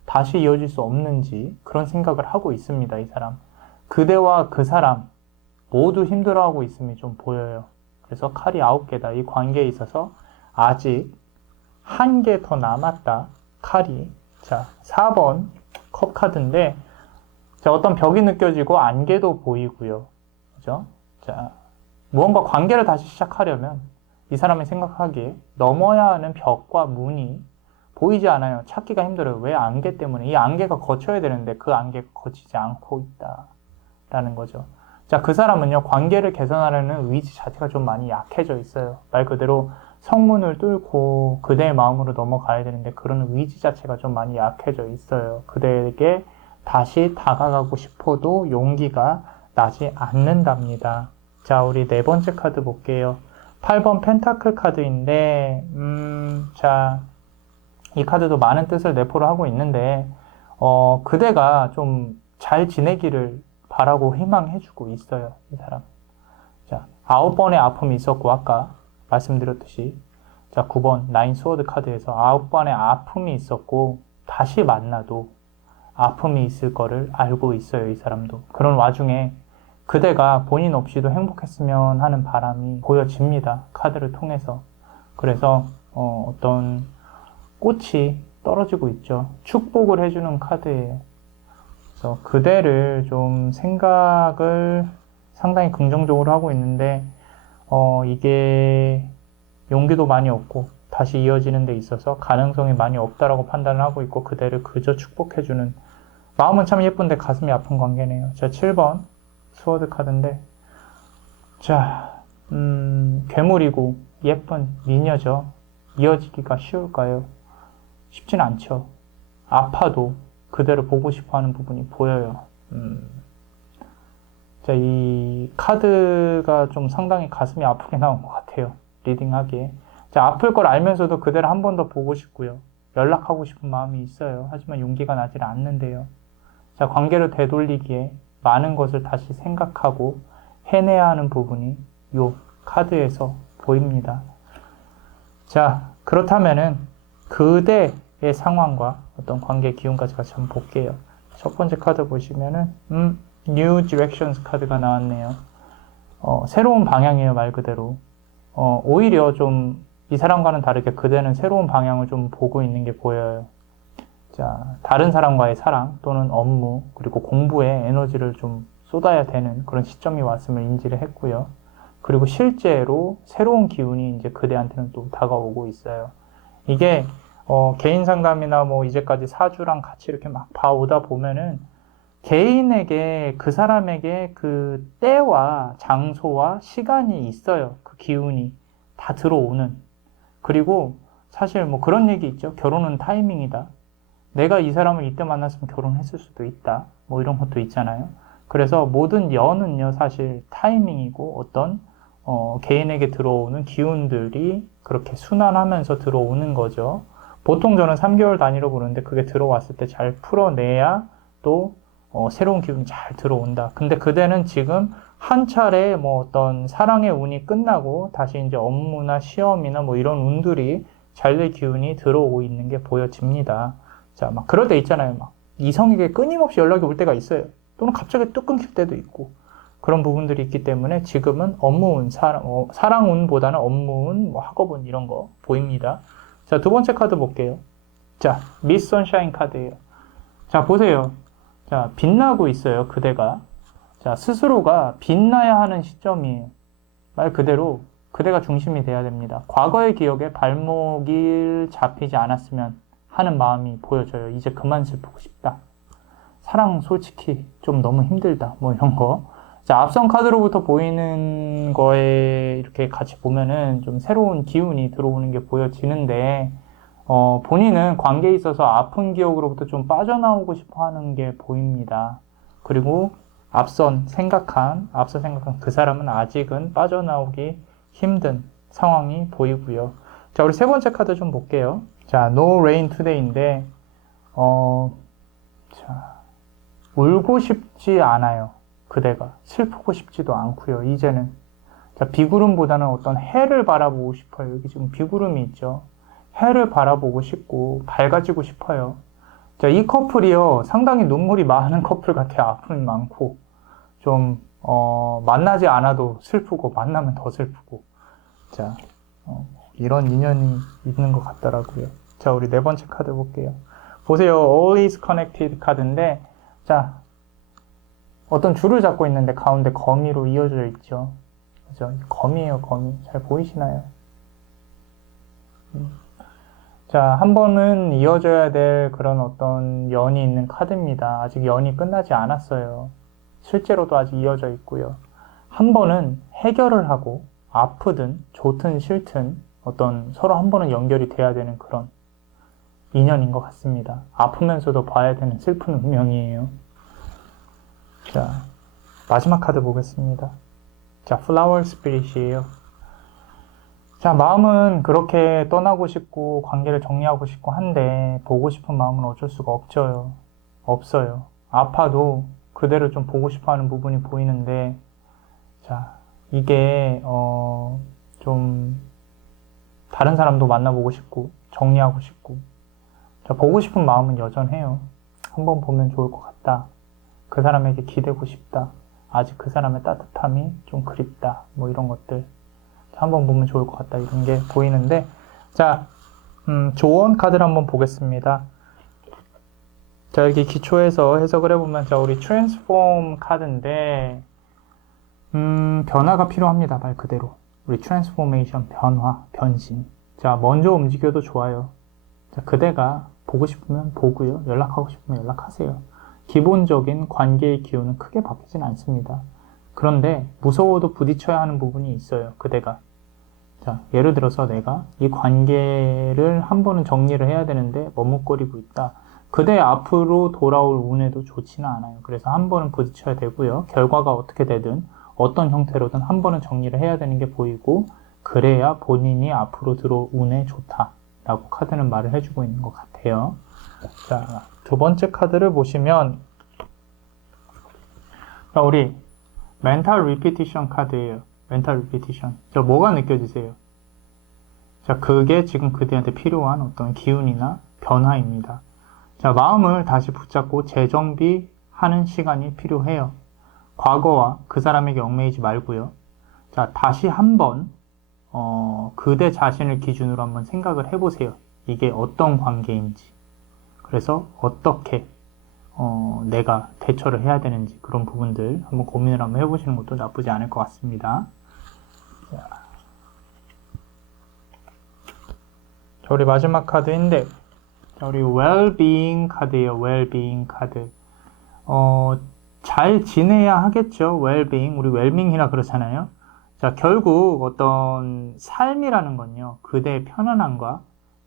다시 이어질 수 없는지 그런 생각을 하고 있습니다, 이 사람. 그대와 그 사람 모두 힘들어하고 있음이 좀 보여요. 그래서 칼이 9개다. 이 관계에 있어서 아직 한 개 더 남았다. 칼이. 자, 4번 컵 카드인데, 자, 어떤 벽이 느껴지고 안개도 보이고요. 그죠? 자, 무언가 관계를 다시 시작하려면 이 사람이 생각하기에 넘어야 하는 벽과 문이 보이지 않아요. 찾기가 힘들어요. 왜? 안개 때문에. 이 안개가 거쳐야 되는데 그 안개가 거치지 않고 있다라는 거죠. 자, 그 사람은요, 관계를 개선하려는 의지 자체가 좀 많이 약해져 있어요. 말 그대로 성문을 뚫고 그대의 마음으로 넘어가야 되는데 그런 의지 자체가 좀 많이 약해져 있어요. 그대에게 다시 다가가고 싶어도 용기가 나지 않는답니다. 자, 우리 네 번째 카드 볼게요. 8번 펜타클 카드인데, 자, 이 카드도 많은 뜻을 내포를 하고 있는데, 그대가 좀 잘 지내기를 바라고 희망해주고 있어요, 이 사람. 자, 9번의 아픔이 있었고, 아까 말씀드렸듯이, 자, 9번 나인 스워드 카드에서 9번의 아픔이 있었고, 다시 만나도 아픔이 있을 거를 알고 있어요, 이 사람도. 그런 와중에 그대가 본인 없이도 행복했으면 하는 바람이 보여집니다. 카드를 통해서. 그래서 어떤 꽃이 떨어지고 있죠. 축복을 해주는 카드예요. 그래서 그대를 좀 생각을 상당히 긍정적으로 하고 있는데 이게 용기도 많이 없고 다시 이어지는 데 있어서 가능성이 많이 없다라고 판단을 하고 있고 그대를 그저 축복해주는 마음은 참 예쁜데 가슴이 아픈 관계네요. 자, 7번 스워드 카드인데 자, 괴물이고 예쁜 미녀죠. 이어지기가 쉬울까요? 쉽진 않죠. 아파도 그대를 보고 싶어하는 부분이 보여요. 자, 이 카드가 좀 상당히 가슴이 아프게 나온 것 같아요. 리딩하기에. 자, 아플 걸 알면서도 그대를 한 번 더 보고 싶고요. 연락하고 싶은 마음이 있어요. 하지만 용기가 나질 않는데요. 자, 관계를 되돌리기에 많은 것을 다시 생각하고 해내야 하는 부분이 요 카드에서 보입니다. 자, 그렇다면은 그대의 상황과 어떤 관계 기운까지 같이 한번 볼게요. 첫 번째 카드 보시면은 New Directions 카드가 나왔네요. 새로운 방향이에요, 말 그대로. 오히려 좀 이 사람과는 다르게 그대는 새로운 방향을 좀 보고 있는 게 보여요. 자, 다른 사람과의 사랑 또는 업무 그리고 공부에 에너지를 좀 쏟아야 되는 그런 시점이 왔음을 인지를 했고요. 그리고 실제로 새로운 기운이 이제 그대한테는 또 다가오고 있어요. 이게 개인 상담이나 뭐 이제까지 사주랑 같이 이렇게 막 봐오다 보면은 개인에게 그 사람에게 그 때와 장소와 시간이 있어요. 그 기운이 다 들어오는. 그리고 사실 뭐 그런 얘기 있죠. 결혼은 타이밍이다. 내가 이 사람을 이때 만났으면 결혼했을 수도 있다. 뭐 이런 것도 있잖아요. 그래서 모든 연은요, 사실 타이밍이고 어떤 개인에게 들어오는 기운들이 그렇게 순환하면서 들어오는 거죠. 보통 저는 3개월 단위로 보는데 그게 들어왔을 때 잘 풀어내야 또 새로운 기운이 잘 들어온다. 근데 그대는 지금 한 차례 뭐 어떤 사랑의 운이 끝나고 다시 이제 업무나 시험이나 뭐 이런 운들이 잘 될 기운이 들어오고 있는 게 보여집니다. 자, 막 그럴 때 있잖아요. 막 이성에게 끊임없이 연락이 올 때가 있어요. 또는 갑자기 뚝 끊길 때도 있고. 그런 부분들이 있기 때문에 지금은 업무운, 사랑운보다는 업무운, 뭐 학업운 이런 거 보입니다. 자, 두 번째 카드 볼게요. 자, 미스 선샤인 카드예요. 자, 보세요. 자, 빛나고 있어요, 그대가. 자, 스스로가 빛나야 하는 시점이에요. 말 그대로 그대가 중심이 돼야 됩니다. 과거의 기억에 발목이 잡히지 않았으면 하는 마음이 보여져요. 이제 그만 슬프고 싶다. 사랑 솔직히 좀 너무 힘들다. 뭐 이런 거. 자, 앞선 카드로부터 보이는 거에 이렇게 같이 보면은 좀 새로운 기운이 들어오는 게 보여지는데, 본인은 관계에 있어서 아픈 기억으로부터 좀 빠져나오고 싶어 하는 게 보입니다. 그리고 앞서 생각한 그 사람은 아직은 빠져나오기 힘든 상황이 보이고요. 자, 우리 세 번째 카드 좀 볼게요. 자, No Rain Today인데, 자, 울고 싶지 않아요. 그대가. 슬프고 싶지도 않고요. 이제는. 자, 비구름보다는 어떤 해를 바라보고 싶어요. 여기 지금 비구름이 있죠. 해를 바라보고 싶고 밝아지고 싶어요. 자, 이 커플이요. 상당히 눈물이 많은 커플 같아요. 아픔이 많고. 좀 만나지 않아도 슬프고 만나면 더 슬프고. 자, 이런 인연이 있는 것 같더라고요. 자, 우리 네 번째 카드 볼게요. 보세요. All is connected 카드인데, 자, 어떤 줄을 잡고 있는데 가운데 거미로 이어져 있죠. 그죠? 거미예요, 거미. 잘 보이시나요? 자, 한 번은 이어져야 될 그런 어떤 연이 있는 카드입니다. 아직 연이 끝나지 않았어요. 실제로도 아직 이어져 있고요. 한 번은 해결을 하고 아프든 좋든 싫든 어떤 서로 한 번은 연결이 돼야 되는 그런 인연인 것 같습니다. 아프면서도 봐야 되는 슬픈 운명이에요. 자, 마지막 카드 보겠습니다. 자, 플라워 스피릿이에요. 자, 마음은 그렇게 떠나고 싶고 관계를 정리하고 싶고 한데 보고 싶은 마음은 어쩔 수가 없어요. 아파도 그대를 좀 보고 싶어 하는 부분이 보이는데, 자, 이게 좀 다른 사람도 만나보고 싶고 정리하고 싶고, 자, 보고 싶은 마음은 여전해요. 한번 보면 좋을 것 같다. 그 사람에게 기대고 싶다. 아직 그 사람의 따뜻함이 좀 그립다. 뭐 이런 것들 한번 보면 좋을 것 같다. 이런 게 보이는데, 자, 조언 카드를 한번 보겠습니다. 자, 여기 기초에서 해석을 해보면, 자, 우리 트랜스폼 카드인데, 변화가 필요합니다. 말 그대로. 우리 트랜스포메이션, 변화, 변신. 자, 먼저 움직여도 좋아요. 자, 그대가 보고 싶으면 보고요. 연락하고 싶으면 연락하세요. 기본적인 관계의 기호는 크게 바뀌진 않습니다. 그런데 무서워도 부딪혀야 하는 부분이 있어요. 그대가. 자, 예를 들어서 내가 이 관계를 한 번은 정리를 해야 되는데 머뭇거리고 있다. 그대 앞으로 돌아올 운에도 좋지는 않아요. 그래서 한 번은 부딪혀야 되고요. 결과가 어떻게 되든 어떤 형태로든 한 번은 정리를 해야 되는 게 보이고, 그래야 본인이 앞으로 들어올 운에 좋다라고 카드는 말을 해주고 있는 것 같아요. 자, 두 번째 카드를 보시면, 자, 우리 멘탈 리피티션 카드예요. 멘탈 리피티션. 자, 뭐가 느껴지세요? 자, 그게 지금 그대한테 필요한 어떤 기운이나 변화입니다. 자, 마음을 다시 붙잡고 재정비하는 시간이 필요해요. 과거와 그 사람에게 얽매이지 말고요. 자, 다시 한번 그대 자신을 기준으로 한번 생각을 해보세요. 이게 어떤 관계인지. 그래서 어떻게 내가 대처를 해야 되는지, 그런 부분들 한번 고민을 한번 해보시는 것도 나쁘지 않을 것 같습니다. 자, 우리 마지막 카드인데, 자, 우리 well-being 카드예요. well-being 카드. 잘 지내야 하겠죠. well-being. 우리 웰밍이라 그러잖아요. 자, 결국 어떤 삶이라는 건요, 그대의 편안함과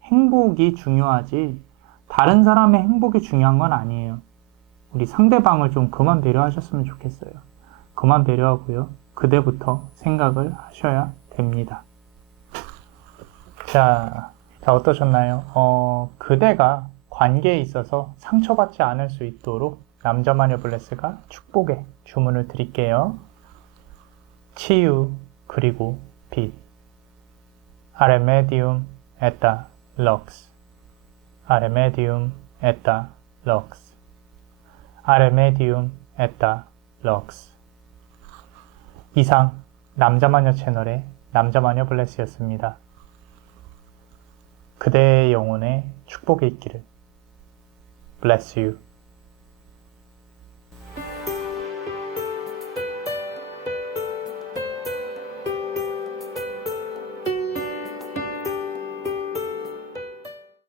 행복이 중요하지, 다른 사람의 행복이 중요한 건 아니에요. 우리 상대방을 좀 그만 배려하셨으면 좋겠어요. 그만 배려하고요. 그대부터 생각을 하셔야 됩니다. 자, 어떠셨나요? 그대가 관계에 있어서 상처받지 않을 수 있도록 남자마녀 블레스가 축복의 주문을 드릴게요. 치유 그리고 빛. 아레메디움 에타 럭스. 아레메디움 에타 럭스. 아레메디움 에타 럭스. 이상 남자마녀 채널의 남자마녀 블레스였습니다. 그대의 영혼에 축복이 있기를. Bless you.